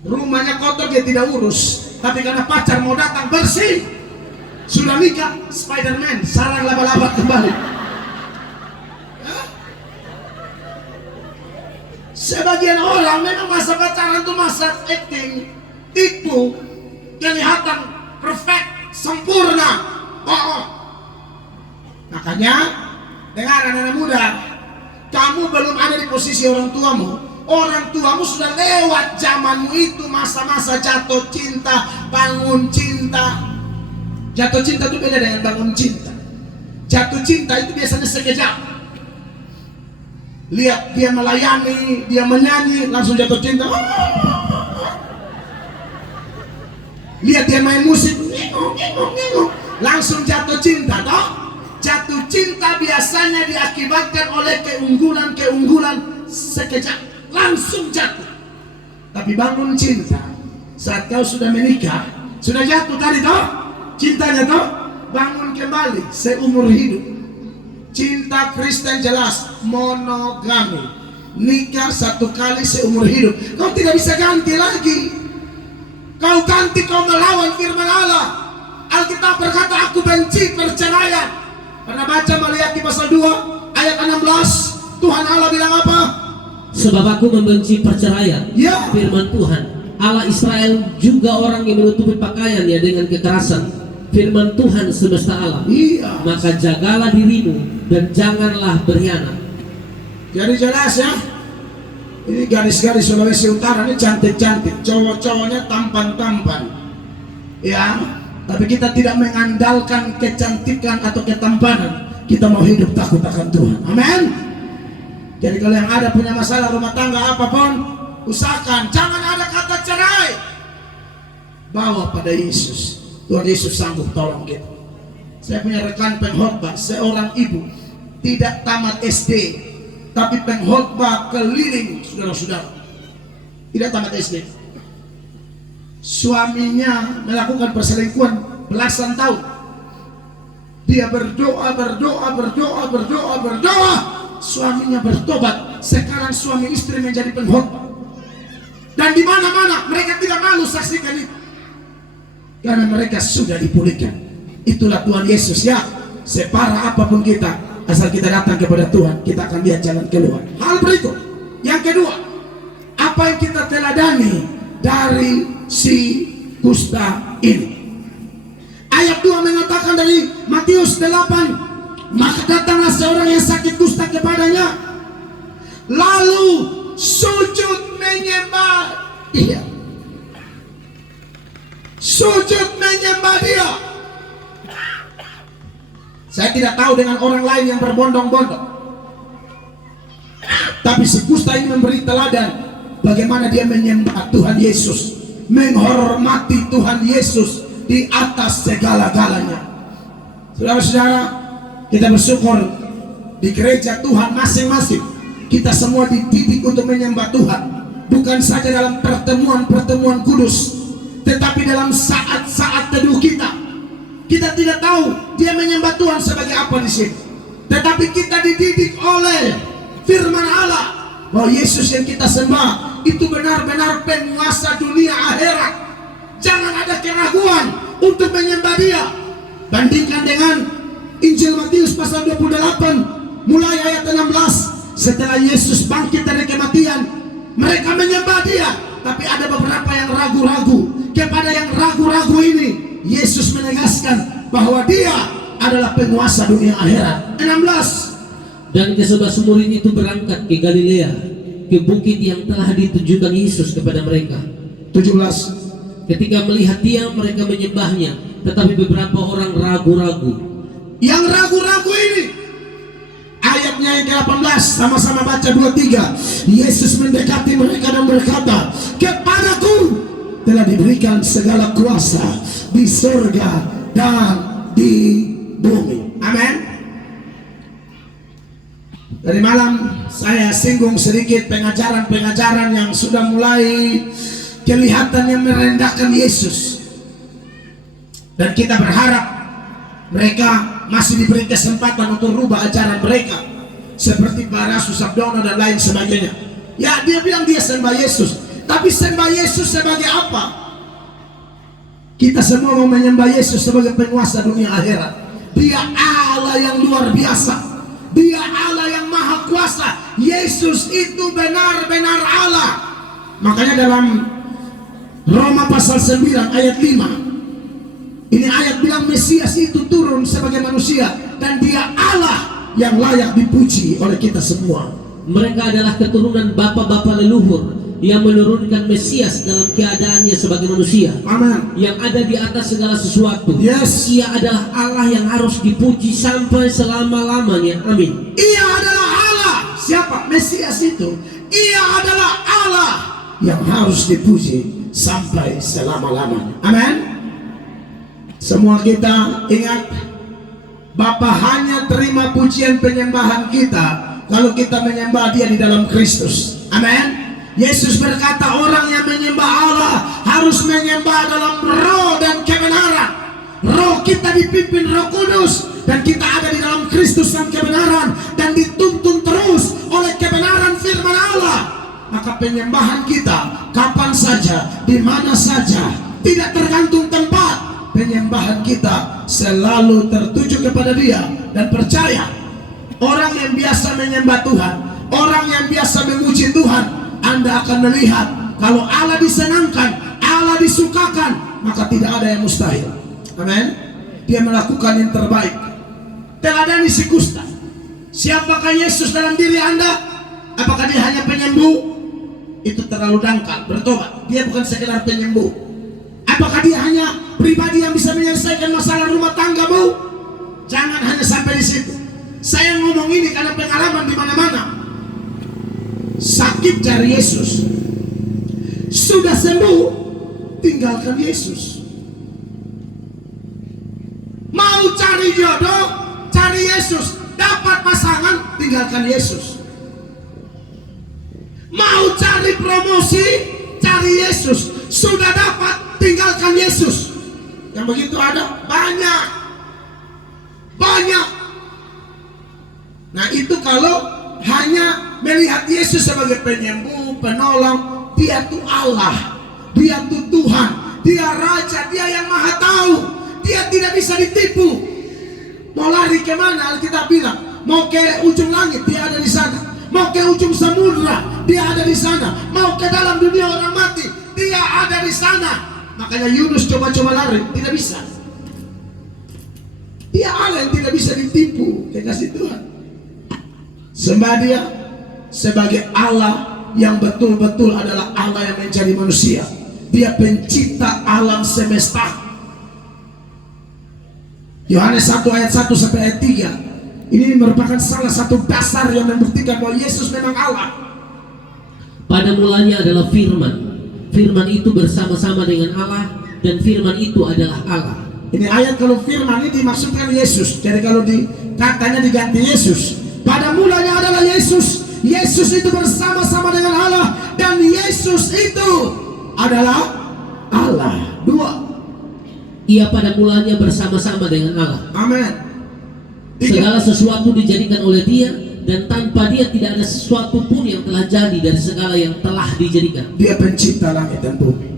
Rumahnya kotor dia tidak urus, tapi karena pacar mau datang bersih. Sudah nikah, Spiderman, sarang laba-laba kembali. Ya? Sebagian orang memang masa pacaran itu masa acting, tipu, kelihatan perfect, sempurna. Makanya, dengar anak-anak muda, kamu belum ada di posisi orang tuamu. Orang tuamu sudah lewat zamanmu itu, masa-masa jatuh cinta, bangun cinta. Jatuh cinta itu beda dengan bangun cinta. Jatuh cinta itu biasanya sekejap. Lihat dia melayani, dia menyanyi, langsung jatuh cinta. Lihat dia main musik, langsung jatuh cinta. Toh? Jatuh cinta biasanya diakibatkan oleh keunggulan sekejap. Langsung jatuh. Tapi bangun cinta saat kau sudah menikah, sudah jatuh tadi toh cintanya toh, bangun kembali seumur hidup. Cinta Kristen jelas monogami, nikah satu kali seumur hidup. Kau tidak bisa ganti lagi. Kau ganti, kau melawan firman Allah. Alkitab berkata, aku benci perceraian. Pernah baca Maliaki pasal 2 ayat 16? Tuhan Allah bilang apa? Sebab aku membenci perceraian. Ya. Firman Tuhan Allah Israel juga orang yang menutupi pakaiannya dengan kekerasan. Firman Tuhan semesta alam. Iya. Maka jagalah dirimu dan janganlah berkhianat. Jadi jelas ya. Ini garis-garis Sulawesi Utara ini cantik-cantik, cowok-cowoknya tampan-tampan. Ya, tapi kita tidak mengandalkan kecantikan atau ketampanan. Kita mau hidup takut akan Tuhan. Amin. Jadi kalau yang ada punya masalah rumah tangga apapun, usahakan jangan ada kata cerai. Bawa pada Yesus. Tuhan Yesus sanggup tolong kita. Saya punya rekan pengkhotbah, seorang ibu tidak tamat SD, tapi pengkhotbah keliling saudara-saudara. Tidak tamat SD. Suaminya melakukan perselingkuhan belasan tahun. Dia berdoa. Suaminya bertobat. Sekarang suami istri menjadi pengkhotbah. Dan di mana-mana mereka tidak malu saksikan itu. Karena mereka sudah dipulihkan. Itulah Tuhan Yesus ya. Separah apapun kita, asal kita datang kepada Tuhan, kita akan lihat jalan keluar. Hal berikut. Yang kedua, apa yang kita teladani dari si Gusta ini? Ayat 2 mengatakan dari Matius 8, maka datanglah seorang yang sakit kusta kepadanya, lalu sujud menyembah dia. Sujud menyembah dia. Saya tidak tahu dengan orang lain yang berbondong-bondong, tapi si kusta ini memberi teladan bagaimana dia menyembah Tuhan Yesus, menghormati Tuhan Yesus di atas segala-galanya. Saudara-saudara, kita bersyukur di gereja Tuhan masing-masing kita semua dididik untuk menyembah Tuhan, bukan saja dalam pertemuan-pertemuan kudus, tetapi dalam saat-saat teduh kita. Kita tidak tahu dia menyembah Tuhan sebagai apa di sini, tetapi kita dididik oleh firman Allah bahwa Yesus yang kita sembah itu benar-benar penguasa dunia akhirat. Jangan ada keraguan untuk menyembah dia. Bandingkan dengan Injil Matius pasal 28 mulai ayat 16. Setelah Yesus bangkit dari kematian, mereka menyembah dia, tapi ada beberapa yang ragu-ragu. Kepada yang ragu-ragu ini Yesus menegaskan bahwa dia adalah penguasa dunia akhirat. 16. Dan ke-11 murid itu berangkat ke Galilea, ke bukit yang telah ditunjukkan Yesus kepada mereka. 17. Ketika melihat dia, mereka menyembahnya, tetapi beberapa orang ragu-ragu. Yang ragu-ragu ini, ayatnya yang ke-18, sama-sama baca 23. Yesus mendekati mereka dan berkata, kepadaku telah diberikan segala kuasa di surga dan di bumi. Amin. Dari malam saya singgung sedikit pengajaran-pengajaran yang sudah mulai kelihatannya merendahkan Yesus, dan kita berharap mereka masih diberi kesempatan untuk rubah ajaran mereka, seperti para Susabdono dan lain sebagainya. Ya, dia bilang dia sembah Yesus, tapi sembah Yesus sebagai apa? Kita semua mau menyembah Yesus sebagai penguasa dunia akhirat. Dia Allah yang luar biasa, dia Allah yang maha kuasa. Yesus itu benar-benar Allah. Makanya dalam Roma pasal 9 ayat 5, ini ayat bilang Mesias itu turun sebagai manusia, dan dia Allah yang layak dipuji oleh kita semua. Mereka adalah keturunan bapa-bapa leluhur yang menurunkan Mesias dalam keadaannya sebagai manusia. Amin. Yang ada di atas segala sesuatu. Yes. Ia adalah Allah yang harus dipuji sampai selama-lamanya. Amin. Ia adalah Allah. Siapa? Mesias itu. Ia adalah Allah yang harus dipuji sampai selama-lamanya. Amin. Semua kita ingat, Bapa hanya terima pujian penyembahan kita kalau kita menyembah dia di dalam Kristus. Amin. Yesus berkata orang yang menyembah Allah harus menyembah dalam roh dan kebenaran. Roh kita dipimpin Roh Kudus, dan kita ada di dalam Kristus dan kebenaran, dan dituntun terus oleh kebenaran firman Allah. Maka penyembahan kita kapan saja, di mana saja, tidak tergantung tempat. Penyembahan kita selalu tertuju kepada dia, dan percaya orang yang biasa menyembah Tuhan, orang yang biasa memuji Tuhan, Anda akan melihat kalau Allah disenangkan, Allah disukakan, maka tidak ada yang mustahil. Amin. Dia melakukan yang terbaik. Teladani si kusta. Siapakah Yesus dalam diri Anda? Apakah dia hanya penyembuh? Itu terlalu dangkal. Bertobat. Dia bukan sekedar penyembuh. Apakah dia hanya pribadi yang bisa menyelesaikan masalah rumah tanggamu? Jangan hanya sampai di situ. Saya ngomong ini karena pengalaman di mana-mana. Sakit cari Yesus, sudah sembuh tinggalkan Yesus. Mau cari jodoh, cari Yesus. Dapat pasangan, tinggalkan Yesus. Mau cari promosi, cari Yesus. Sudah dapat, tinggalkan Yesus. Yang begitu ada banyak. Nah itu kalau hanya melihat Yesus sebagai penyembuh, penolong. Dia tuh Allah, dia tuh Tuhan, dia Raja, dia yang maha tahu. Dia tidak bisa ditipu. Mau lari kemana? Alkitab bilang, mau ke ujung langit, dia ada di sana. Mau ke ujung samudra, dia ada di sana. Mau ke dalam dunia orang mati, dia ada di sana. Makanya Yunus coba-coba lari, tidak bisa. Dia Allah yang tidak bisa ditipu, kekasih Tuhan. Sembah Dia sebagai Allah yang betul-betul adalah Allah yang mencari manusia. Dia pencipta alam semesta. Yohanes 1 ayat 1 sampai ayat 3. Ini merupakan salah satu dasar yang membuktikan bahwa Yesus memang Allah. Pada mulanya adalah firman. Firman itu bersama-sama dengan Allah, dan firman itu adalah Allah. Ini ayat kalau firman ini dimaksudkan Yesus. Jadi kalau katanya diganti Yesus. Pada mulanya adalah Yesus. Yesus itu bersama-sama dengan Allah, dan Yesus itu adalah Allah. Dua. Ia pada mulanya bersama-sama dengan Allah. Amin. Segala sesuatu dijadikan oleh Dia, dan tanpa Dia tidak ada sesuatu pun yang telah jadi dari segala yang telah dijadikan. Dia pencipta langit dan bumi.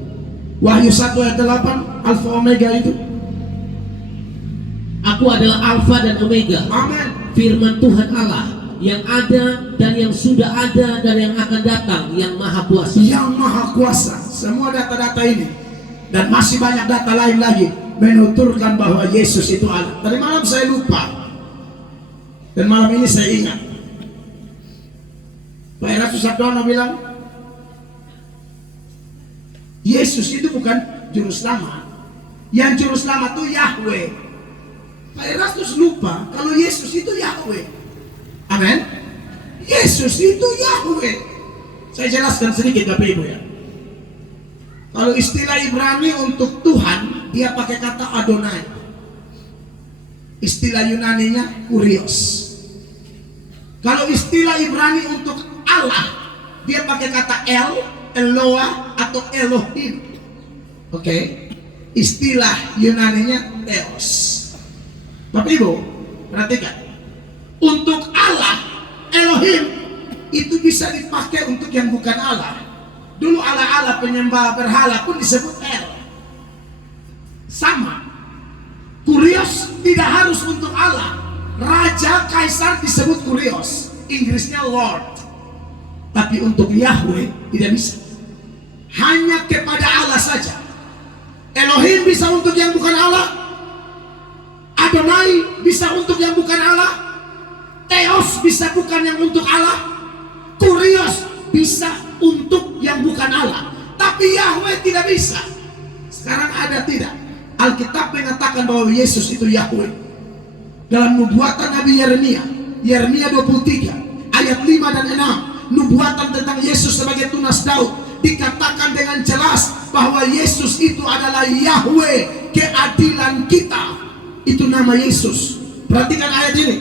Wahyu 1 ayat 8, Alfa Omega itu. Aku adalah Alfa dan Omega. Amin. Firman Tuhan Allah yang ada dan yang sudah ada dan yang akan datang, yang maha kuasa. Yang maha kuasa. Semua data-data ini dan masih banyak data lain lagi menuturkan bahwa Yesus itu Allah. Tadi malam saya lupa, dan malam ini saya ingat. Pak Erastus Sabdono bilang Yesus itu bukan juru selamat. Yang juru selamat itu Yahweh. Pak Erastus lupa kalau Yesus itu Yahweh. Amin. Yesus itu Yahweh. Saya jelaskan sedikit Bapak Ibu ya. Kalau istilah Ibrani untuk Tuhan, dia pakai kata Adonai. Istilah Yunaninya Kurios. Kalau istilah Ibrani untuk Allah, dia pakai kata El, Eloah atau Elohim. Oke. Istilah Yunaninya Theos. Bapak Ibu, perhatikan. Untuk Allah, Elohim itu bisa dipakai untuk yang bukan Allah. Dulu Allah-Allah penyembah berhala pun disebut El. Sama. Kurios tidak harus untuk Allah. Raja Kaisar disebut Kurios. Inggrisnya Lord. Tapi untuk Yahweh tidak bisa. Hanya kepada Allah saja. Elohim bisa untuk yang bukan Allah. Adonai bisa untuk yang bukan Allah. Theos bisa bukan yang untuk Allah. Kurios bisa untuk yang bukan Allah. Tapi Yahweh tidak bisa. Sekarang ada tidak? Alkitab mengatakan bahwa Yesus itu Yahweh. Dalam nubuatan Nabi Yeremia, Yeremia 23 ayat 5 dan 6, nubuatan tentang Yesus sebagai tunas Daud, dikatakan dengan jelas bahwa Yesus itu adalah Yahweh, keadilan kita. Itu nama Yesus. Perhatikan ayat ini.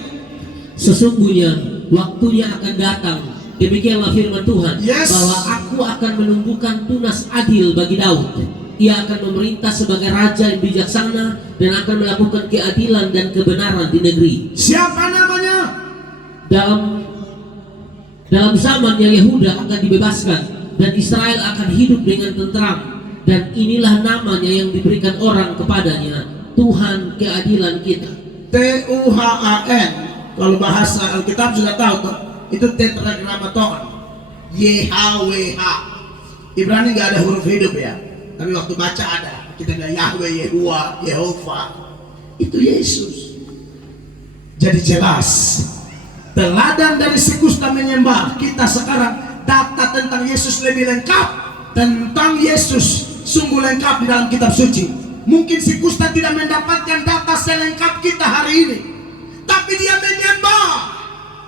Sesungguhnya waktunya akan datang, demikianlah firman Tuhan, Yes. bahwa aku akan menumbuhkan tunas adil bagi Daud. Ia akan memerintah sebagai raja yang bijaksana dan akan melakukan keadilan dan kebenaran di negeri. Siapa namanya? Dalam zamannya Yehuda akan dibebaskan dan Israel akan hidup dengan tentram, dan inilah namanya yang diberikan orang kepadanya, Tuhan keadilan kita. Tuhan. Kalau bahasa Alkitab sudah tahu tuh, itu tetragrammaton. YHWH. Ibrani nggak ada huruf hidup ya, tapi waktu baca ada. Kita ada Yahweh, Yehuwa, Yehova. Itu Yesus. Jadi jelas. Teladan dari sekusta menyembah, kita sekarang data tentang Yesus lebih lengkap. Tentang Yesus sungguh lengkap di dalam kitab suci. Mungkin sekusta tidak mendapatkan data selengkap kita hari ini, tapi dia menyembah.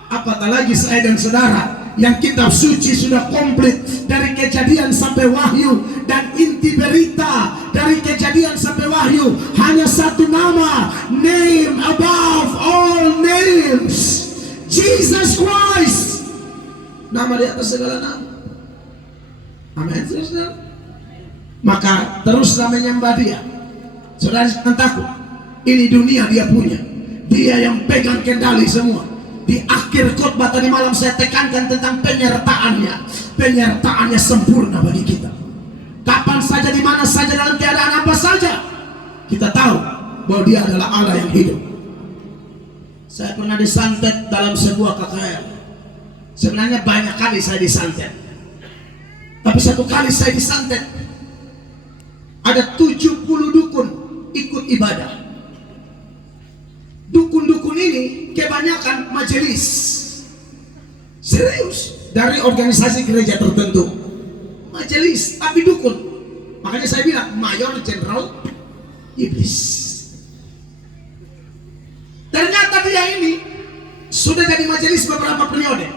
Apatah lagi saya dan saudara, yang kitab suci sudah komplit dari Kejadian sampai Wahyu, dan inti berita dari Kejadian sampai Wahyu hanya satu nama, name above all names, Jesus Christ. Nama di atas segala nama. Amin. Saudara. Maka teruslah menyembah Dia. Saudara jangan takut. Ini dunia Dia punya. Dia yang pegang kendali semua. Di akhir khotbah tadi malam saya tekankan tentang penyertaannya. Penyertaannya sempurna bagi kita. Kapan saja, di mana saja, dalam keadaan apa saja, kita tahu bahwa Dia adalah Allah yang hidup. Saya pernah disantet dalam sebuah KKR. Sebenarnya banyak kali saya disantet, tapi satu kali saya disantet, ada 70 dukun ikut ibadah. Dukun-dukun ini kebanyakan majelis. Serius, dari organisasi gereja tertentu. Majelis, tapi dukun. Makanya saya bilang mayor jenderal iblis. Ternyata dia ini sudah jadi majelis beberapa periode.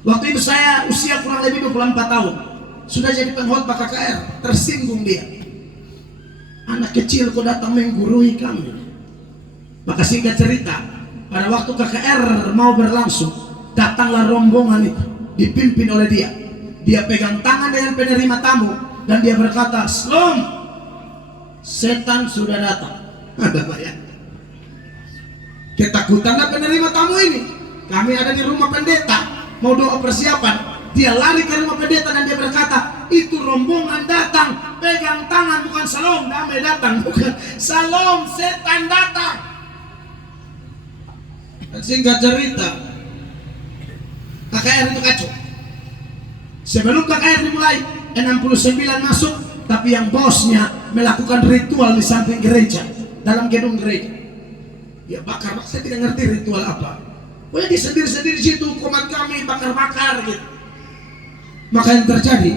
Waktu itu saya usia kurang lebih 24 tahun. Sudah jadi pengkhotbah KKR, tersinggung dia. Anak kecil kok datang menggurui kami. Maka singkat cerita, pada waktu KKR mau berlangsung, datanglah rombongan itu, dipimpin oleh dia. Dia pegang tangan dengan penerima tamu dan dia berkata, "Shalom, setan sudah datang." Ada bayang? Ketakutanlah penerima tamu ini. Kami ada di rumah pendeta, mau doa persiapan. Dia lari ke rumah pendeta dan dia berkata, "Itu rombongan datang, pegang tangan, bukan shalom, damai datang, bukan shalom, setan datang." Dan singkat cerita, KKR itu kacau. Sebelum KKR dimulai, 69 masuk, tapi yang bosnya melakukan ritual di samping gereja, dalam gedung gereja. Dia bakar, saya tidak ngerti ritual apa. Pokoknya dia sendiri-sendiri di situ, komat kami bakar-bakar gitu. Maka yang terjadi,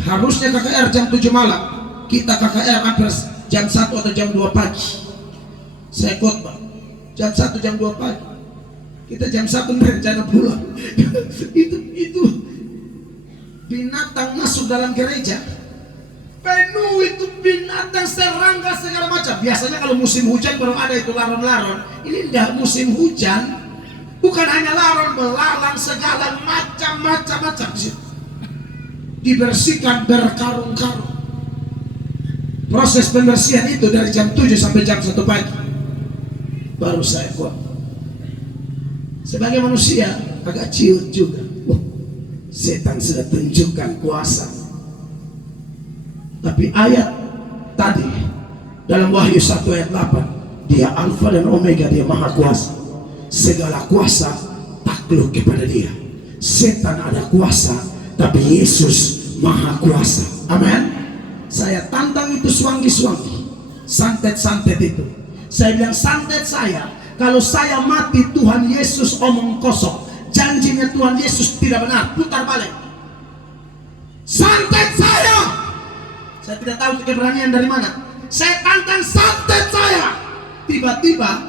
harusnya KKR jam 7 malam, kita KKR hampir jam 1 atau jam 2 pagi. Saya khotbah jam 1 jam 2 pagi. Kita jam 1 berencana pulang. itu binatang masuk dalam gereja. Penuh itu binatang, serangga segala macam. Biasanya kalau musim hujan baru ada itu laron-laron. Ini enggak musim hujan. Bukan hanya laron, belalang segala macam-macam di situ. Dibersihkan berkarung-karung. Proses pembersihan itu dari jam 7 sampai jam 1 pagi. Baru saya kuat. Sebagai manusia agak ciut juga. Setan sudah tunjukkan kuasa. Tapi ayat tadi dalam Wahyu 1 ayat 8, dia Alfa dan Omega, dia maha kuasa. Segala kuasa takluk kepada dia. Setan ada kuasa, tapi Yesus maha kuasa. Amin. Saya tantang itu suanggi-suanggi, santet-santet itu. Saya bilang, santet saya, kalau saya mati Tuhan Yesus omong kosong. Janjinya Tuhan Yesus tidak benar, putar balik. Santet saya tidak tahu keberanian dari mana. Saya tantang santet saya. Tiba-tiba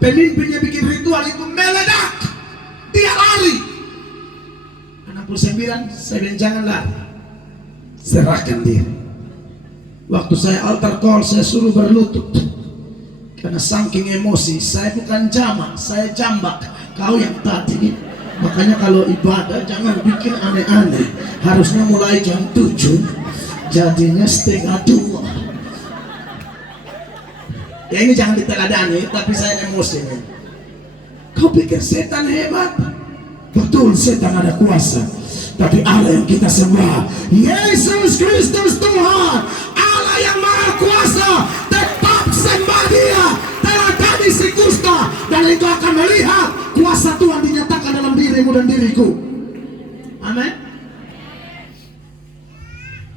pemimpinnya bikin ritual itu meledak. Dia lari. 69, saya bilang jangan lari. Serahkan diri. Waktu saya altar call, saya suruh berlutut. Karena saking emosi, saya bukan jamak, saya jambak. Kau yang tadi. Makanya kalau ibadah jangan bikin aneh-aneh. Harusnya mulai jam 7, jadinya 1:30. Ya ini jangan diteladani, tapi saya emosi. Kau pikir setan hebat? Betul, setan ada kuasa. Tapi Allah yang kita sembah, Yesus Kristus Tuhan, Allah yang maha kuasa, tetap sembah dia. Teladani si kusta, dan engkau akan melihat kuasa Tuhan dinyatakan dalam dirimu dan diriku. Amin.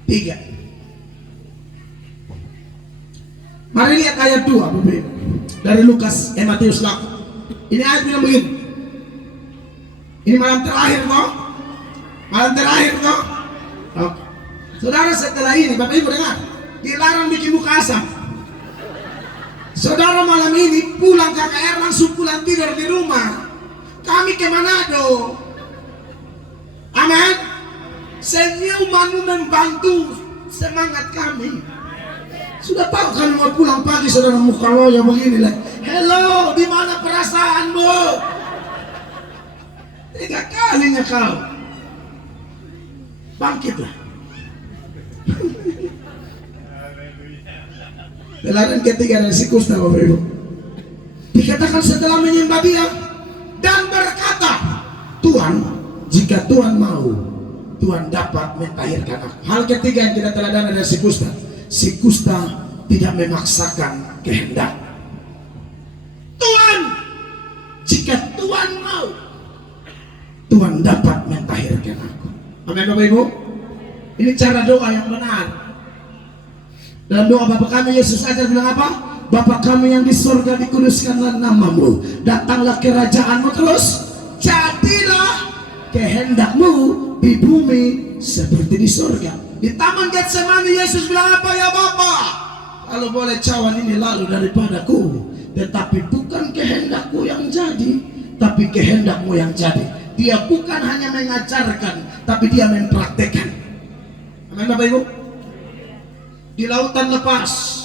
3. Mari lihat ayat 2 Bapak Ibu, dari Lukas Matius 8. Ini ayat bilang begini. Ini malam terakhir toh? Malam terakhir toh? Oke. Saudara, setelah ini Bapak Ibu dengar, dilarang bikin muka asam. Saudara malam ini pulang KKR langsung pulang tidur di rumah. Kami ke Manado. Amin. Senyumanmu membantu semangat kami. Sudah tahu kan mau pulang pagi saudara, muka loya begini lah. Hello, di mana perasaanmu? 3 kalinya kau. Bangkitlah. Teladan ketiga dari si kusta Bapak Ibu. Dikatakan setelah menyembah dia dan berkata, Tuhan, jika Tuhan mau, Tuhan dapat mentahirkan aku. Hal ketiga yang kita teladani dari si kusta. Si kusta tidak memaksakan kehendak. Tuhan, jika Tuhan mau, Tuhan dapat mentahirkan aku. Amin Bapak Ibu. Ini cara doa yang benar. Dalam doa Bapa kami Yesus ajar bilang apa? Bapa kami yang di surga, dikuduskanlah namamu, datanglah kerajaanmu, terus jadilah kehendakmu di bumi seperti di surga. Di taman Getsemani Yesus bilang apa? Ya Bapa, kalau boleh cawan ini lalu daripadaku, tetapi bukan kehendakku yang jadi, tapi kehendakmu yang jadi. Dia bukan hanya mengajarkan, tapi dia mempraktekkan. Amin Bapak Ibu. Di lautan lepas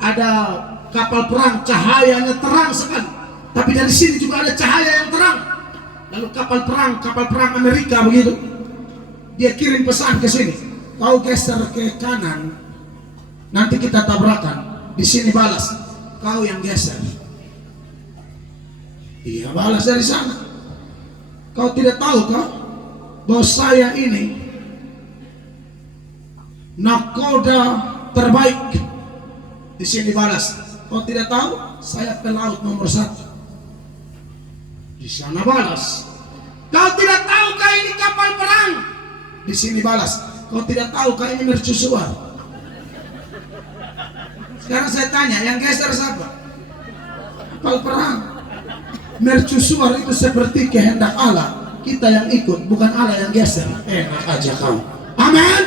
ada kapal perang, cahayanya terang sekali, tapi dari sini juga ada cahaya yang terang. Lalu kapal perang Amerika begitu, dia kirim pesan ke sini, kau geser ke kanan, nanti kita tabrakan. Di sini balas, kau yang geser. Dia balas dari sana, kau tidak tahu kau bahwa saya ini nakoda terbaik. Di sini balas, kau tidak tahu saya pelaut nomor 1. Di sana balas, kau tidak tahukah ini kapal perang? Di sini balas, kau tidak tahukah ini mercusuar? Sekarang saya tanya, yang geser siapa? Kapal perang. Mercusuar itu seperti kehendak Allah, kita yang ikut, bukan Allah yang geser. Enak aja kau. Amin.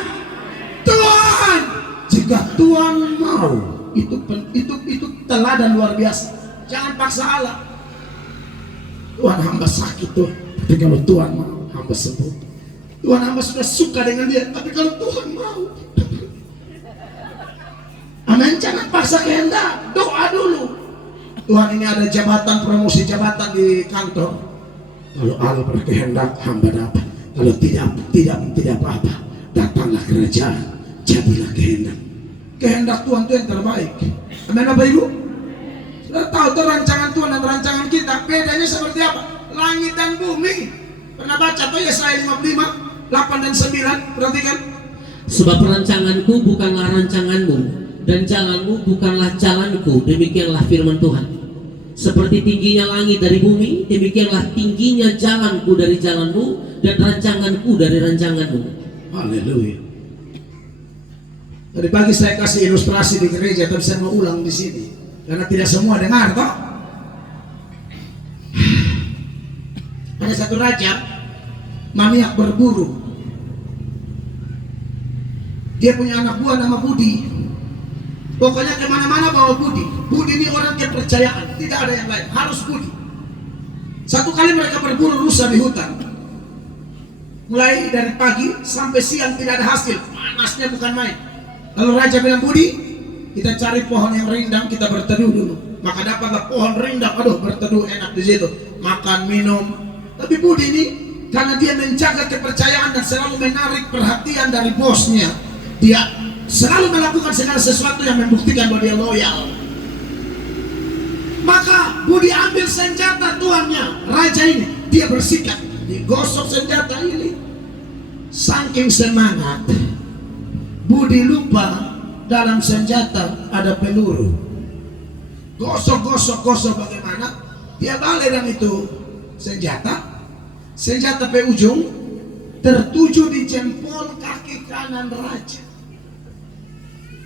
Tuhan, jika Tuhan mau, itu teladan luar biasa. Jangan paksa Allah. Tuhan, hamba sakit tuh, tapi kalau Tuhan mau, hamba sembuh. Tuhan, hamba sudah suka dengan dia, tapi kalau Tuhan mau. Amin. Jangan paksa kehendak, doa dulu. Tuhan, ini ada jabatan, promosi jabatan di kantor. Kalau Allah berkehendak, hamba dapat. Kalau tidak apa-apa. Datanglah kerajaan, jadilah kehendak. Kehendak Tuhan itu yang terbaik. Amin Bapak Ibu. Sudah tahu tuh rancangan Tuhan dan rancangan kita, bedanya seperti apa? Langit dan bumi. Pernah baca tuh Yesaya 55, 8 dan 9. Perhatikan. Sebab rancanganku bukanlah rancanganmu, dan jalanmu bukanlah jalanku. Demikianlah firman Tuhan. Seperti tingginya langit dari bumi, demikianlah tingginya jalanku dari jalanmu, dan rancanganku dari rancanganmu. Haleluya. Tadi pagi saya kasih ilustrasi di gereja, tapi saya mau ulang di sini karena tidak semua dengar toh. Ada satu raja maniak berburu. Dia punya anak buah nama Budi. Pokoknya kemana-mana bawa Budi. Budi ini orang kepercayaan, tidak ada yang lain, harus Budi. Satu kali mereka berburu rusa di hutan. Mulai dari pagi sampai siang tidak ada hasil, panasnya bukan main. Lalu raja bilang, Budi, kita cari pohon yang rindang, kita berteduh dulu. Maka dapatlah pohon rindang, aduh berteduh enak di situ, makan minum. Tapi Budi ini karena dia menjaga kepercayaan dan selalu menarik perhatian dari bosnya, dia selalu melakukan segala sesuatu yang membuktikan bahwa dia loyal. Maka Budi ambil senjata tuannya, raja ini, dia bersikap, digosok senjata ini. Saking semangat, Budi lupa dalam senjata ada peluru. Gosok bagaimana? Dia baledan itu senjata pe ujung tertuju di jempol kaki kanan raja.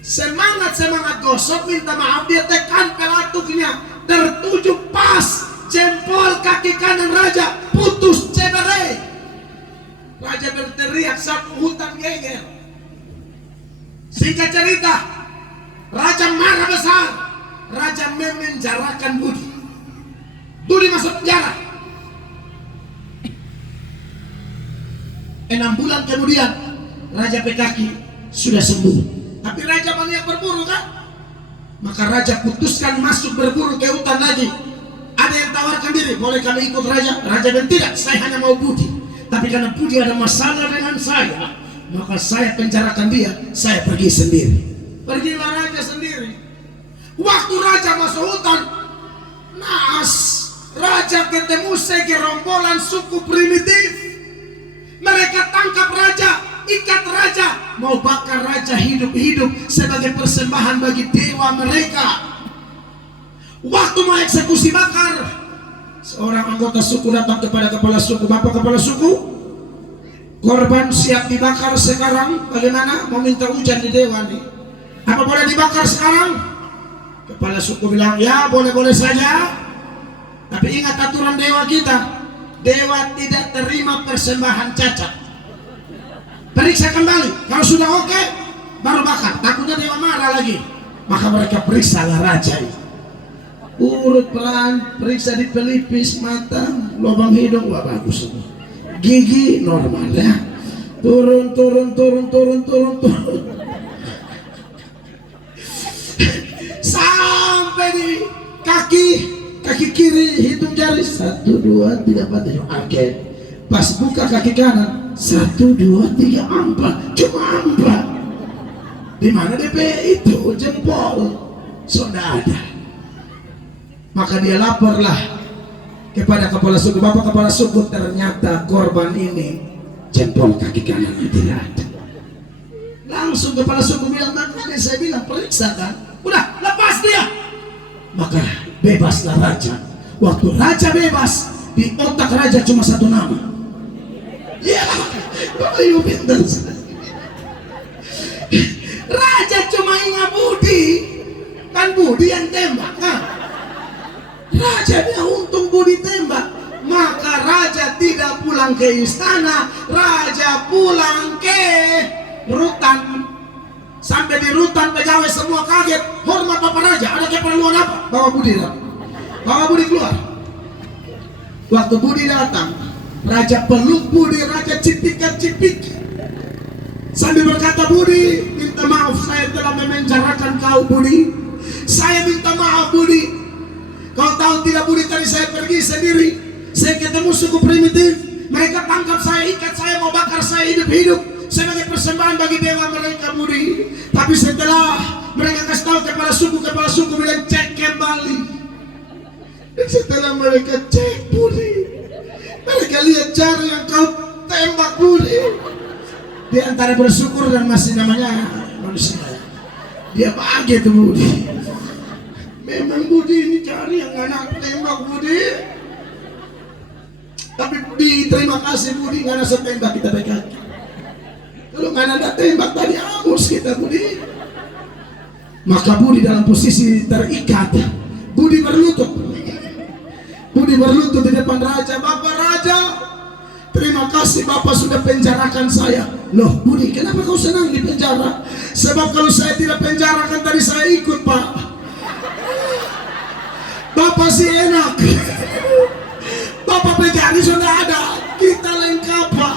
Semangat gosok, minta maaf, dia tekan pelatuknya, tertuju pas jempol kaki kanan raja, putus cedera. Raja berteriak, sapu hutan geger. Singkat cerita, raja marah besar. Raja memenjarakan Budi. Budi masuk penjara. 6 bulan kemudian raja PKK sudah sembuh. Tapi raja maniak berburu kan? Maka raja putuskan masuk berburu ke hutan lagi. Ada yang tawarkan diri, boleh kami ikut raja? Raja bilang tidak, saya hanya mau Budi. Tapi karena Budi ada masalah dengan saya, maka saya penjarakan dia, saya pergi sendiri. Pergilah raja sendiri. Waktu raja masuk hutan, naas, raja ketemu segerombolan suku primitif. Mereka tangkap raja, ikat raja, mau bakar raja hidup-hidup sebagai persembahan bagi dewa mereka. Waktu mau eksekusi bakar, seorang anggota suku datang kepada kepala suku, Bapak kepala suku, korban siap dibakar sekarang, bagaimana? Mau minta hujan di dewa nih. Apa boleh dibakar sekarang? Kepala suku bilang, ya boleh-boleh saja. Tapi ingat aturan dewa kita. Dewa tidak terima persembahan cacat. Periksa kembali. Kalau sudah oke, baru bakar. Takutnya dewa marah lagi. Maka mereka periksa lah raja itu. Urut pelan, periksa di pelipis mata, lubang hidung, wah bagus semua. Gigi normal ya. Turun. Sampai di kaki kiri hitung jari 1, 2, 3, 4. Oke. Pas buka kaki kanan 1, 2, 3, 4. Cuma 4. Di mana DP itu jempol sudah ada. Maka dia laporlah kepada kepala suku. Bapak kepala suku, ternyata korban ini jempol kaki kanannya tidak ada. Langsung kepala suku bilang, makanya saya bilang periksa kan. Udah lepas dia. Maka bebaslah raja. Waktu raja bebas, di otak raja cuma satu nama. Iya, Bapak Ibu pintar. Raja cuma ingat Budi, kan Budi yang tembak kan. Raja dia untung Budi tembak, maka raja tidak pulang ke istana, raja pulang ke rutan. Sampai di rutan pegawai semua kaget. Hormat Bapak Raja, ada keperluan apa? Bawa Budi datang. Bawa Budi keluar. Waktu Budi datang, raja peluk Budi, raja cipik. Sambil berkata, Budi, minta maaf saya telah memenjarakan kau Budi. Saya minta maaf Budi. Kau tahu tidak Budi, tadi saya pergi sendiri. Saya ketemu suku primitif. Mereka tangkap saya, ikat saya, mau bakar saya hidup-hidup sebagai persembahan bagi dewa mereka Budi. Tapi setelah mereka kasih tahu kepala suku bilang cek kembali. Dan setelah mereka cek Budi, mereka lihat jari yang kau tembak Budi. Di antara bersyukur dan masih namanya manusia, dia bahagia tuh Budi. Memang Budi ini jari yang anak tembak Budi. Tapi Budi, terima kasih Budi, nggak ada tembak kita baik hati. Kalau nggak ada tembak tadi angus kita Budi. Maka Budi dalam posisi terikat. Budi berlutut di depan raja. Bapak Raja, terima kasih Bapak sudah penjarakan saya. Loh Budi, kenapa kau senang di penjara? Sebab kalau saya tidak penjarakan tadi saya ikut Pak. Bapak sih enak. Bapak penjara sudah ada, kita lengkap Pak.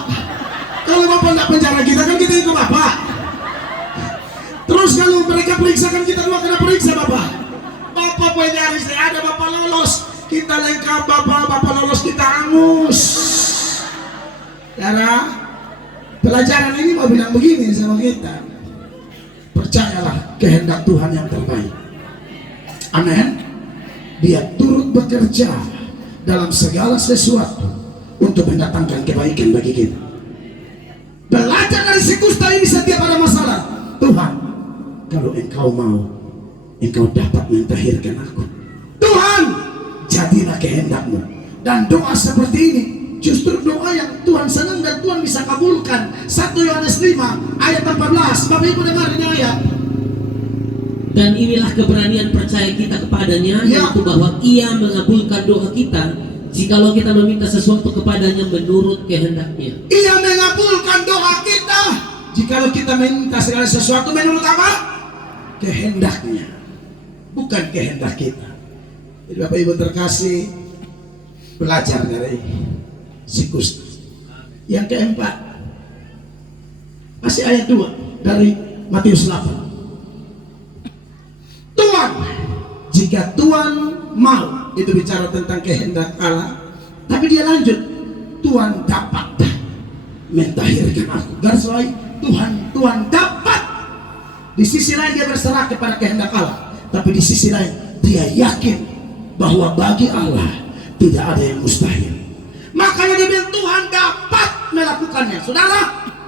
Kalau Bapak tidak penjara kita kan kita ikut Bapak. Terus kalau mereka periksa kan kita dua kena periksa Bapak. Bapak penjara saya ada, Bapak lolos, kita lengkap Bapak. Bapak lolos kita angus. Karena pelajaran ini mau bilang begini sama kita. Percayalah kehendak Tuhan yang terbaik. Amin. Dia turut bekerja dalam segala sesuatu untuk mendatangkan kebaikan bagi kita. Belajar dari si kusta ini setiap ada masalah. Tuhan, kalau engkau mau, engkau dapat mentahirkan aku. Tuhan, jadilah kehendakmu. Dan doa seperti ini justru doa yang Tuhan senang dan Tuhan bisa kabulkan. 1 Yohanes 5 ayat 14. Bapak Ibu dengar ini ayat. Dan inilah keberanian percaya kita kepadanya, ya, yaitu bahwa Ia mengabulkan doa kita jikalau kita meminta sesuatu kepadanya menurut kehendaknya. Ia mengabulkan doa kita jikalau kita minta segala sesuatu menurut apa? Kehendaknya, bukan kehendak kita. Jadi Bapak Ibu terkasih, belajar dari si kusta. Yang keempat, masih ayat 2 dari Matius 8. Tuhan, jika Tuhan mau, itu bicara tentang kehendak Allah. Tapi dia lanjut, Tuhan dapat mentahirkan aku. Garis bawahi, Tuhan dapat. Di sisi lain dia berserah kepada kehendak Allah, tapi di sisi lain dia yakin bahwa bagi Allah tidak ada yang mustahil. Makanya dia bilang Tuhan dapat melakukannya. Saudara,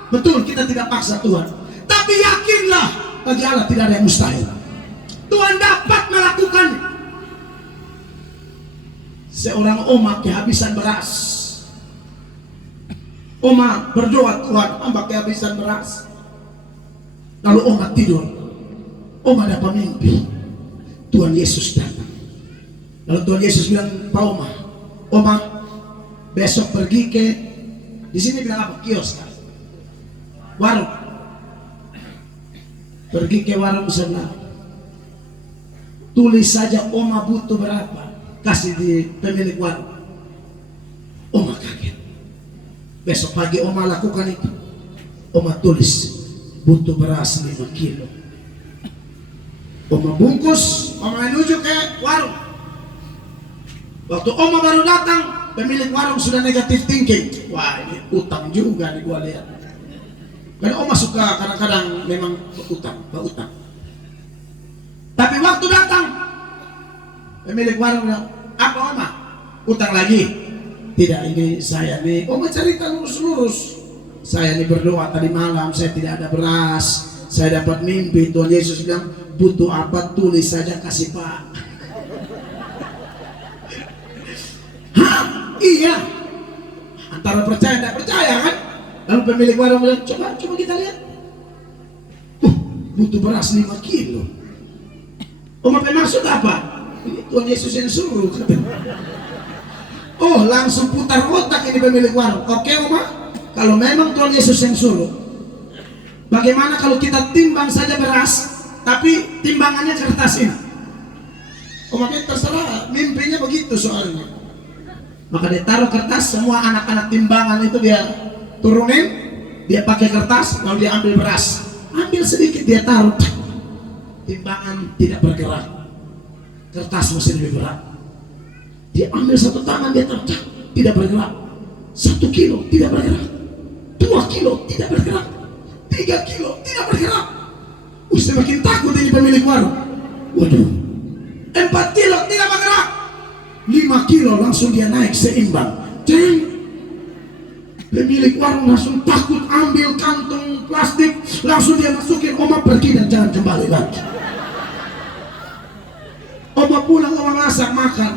betul kita tidak paksa Tuhan, tapi yakinlah bagi Allah tidak ada yang mustahil. Tuhan dapat melakukan. Seorang oma kehabisan beras. Oma berdoa, Tuhan, hamba kehabisan beras. Lalu oma tidur. Oma dapat mimpi Tuhan Yesus datang. Lalu Tuhan Yesus bilang Pak Oma, besok pergi ke, di sini bilang apa, kios kan, warung, pergi ke warung sebelah, tulis saja Oma butuh berapa, kasih di pemilik warung. Oma kaget. Besok pagi Oma lakukan itu. Oma tulis butuh beras 5 kilo. Oma bungkus, Oma menuju ke warung. Waktu Oma baru datang, pemilik warung sudah negatif thinking. Wah, ini utang juga nih gua lihat. Karena Oma suka kadang-kadang memang berutang. Tapi waktu datang, pemilik warung bilang, apa Oma? Utang lagi? Tidak, ini saya nih. Oma cerita lurus-lurus. Saya nih berdoa tadi malam, saya tidak ada beras. Saya dapat mimpi, Tuhan Yesus bilang, butuh apa tulis saja kasih Pak. Hah? Iya. Antara percaya dan percaya kan? Lalu pemilik warung bilang, coba kita lihat. Butuh beras 5 kilo. Oma maksud apa? Ini Tuhan Yesus yang suruh. Oh, langsung putar otak ini pemilik warung. Oke Oma, kalau memang Tuhan Yesus yang suruh, bagaimana kalau kita timbang saja beras, tapi timbangannya kertas ini? Oma terserah, mimpinya begitu soalnya. Maka dia taruh kertas, semua anak-anak timbangan itu dia turunin, dia pakai kertas, lalu dia ambil beras, ambil sedikit dia taruh, timbangan tidak bergerak, kertas masih lebih berat. Dia ambil satu tangan, dia taruh, tidak bergerak. 1 kilo tidak bergerak, 2 kilo tidak bergerak, 3 kilo tidak bergerak. Semakin takut ini pemilik warung. Waduh, 4 kilo tidak bergerak, 5 kilo langsung dia naik seimbang. Jeng. Pemilik warung langsung takut, ambil kantong plastik, langsung dia masukin. Oma pergi dan jangan kembali lagi. Oma pulang, Oma masak makan.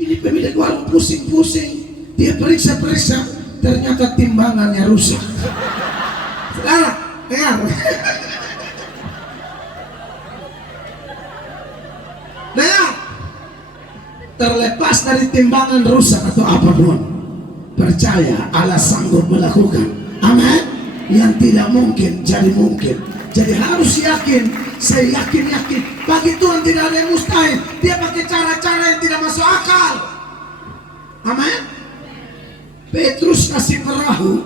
Ini pemilik warung pusing-pusing, dia periksa-periksa, ternyata timbangannya rusak. Saudara, dengar. Dengar. Terlepas dari timbangan rusak atau apapun, percaya Allah sanggup melakukan. Amin. Yang tidak mungkin jadi mungkin. Jadi harus yakin. Saya yakin. Bagi Tuhan tidak ada yang mustahil. Dia pakai cara-cara yang tidak masuk akal. Amin. Petrus kasih perahu,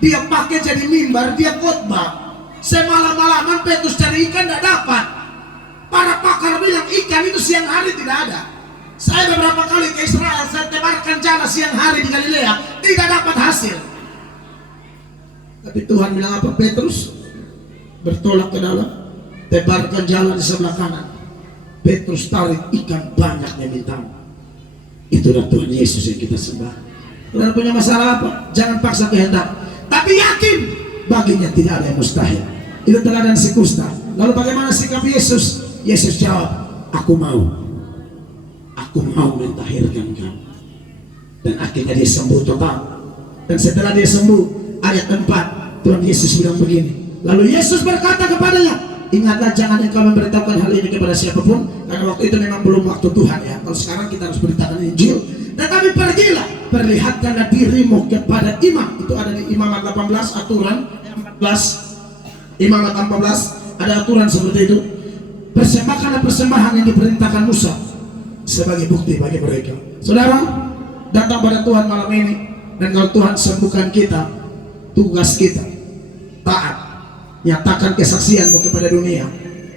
dia pakai jadi mimbar, dia khotbah. Semalam-malaman Petrus cari ikan tidak dapat. Para pakar bilang ikan itu siang hari tidak ada. Saya beberapa kali ke Israel, saya tebarkan jala siang hari di Galilea, tidak dapat hasil. Tapi Tuhan bilang apa? Petrus bertolak ke dalam, tebarkan jala di sebelah kanan. Petrus tarik ikan banyaknya bintang. Itulah Tuhan Yesus yang kita sembah. Kalau punya masalah apa? Jangan paksa kehendak, tapi yakin baginya tidak ada yang mustahil. Itu teladan si kusta. Lalu bagaimana sikap Yesus? Yesus jawab, aku mau mentahirkan kamu. Dan akhirnya dia sembuh total. Dan setelah dia sembuh, ayat 4, Tuhan Yesus bilang begini. Lalu Yesus berkata kepadanya, ingatlah jangan engkau memberitahukan hal ini kepada siapapun, karena waktu itu memang belum waktu Tuhan ya. Kalau sekarang kita harus beritakan Injil. Tetapi pergilah, perlihatkanlah dirimu kepada imam. Itu ada di Imamat 18, aturan 14. Imamat 14 ada aturan seperti itu. Persembahkanlah persembahan yang diperintahkan Musa sebagai bukti bagi mereka. Saudara, datang pada Tuhan malam ini, dan kalau Tuhan sembuhkan kita, tugas kita taat, nyatakan kesaksianmu kepada dunia.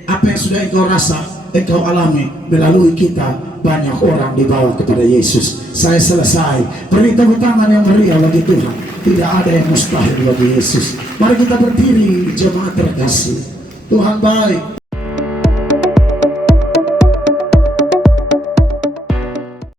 Apa yang sudah engkau rasa, engkau alami, melalui kita banyak orang dibawa kepada Yesus. Saya selesai. Beri tepuk tangan yang meriah bagi Tuhan. Tidak ada yang mustahil bagi Yesus. Mari kita berdiri, jemaat terkasih. Tuhan baik.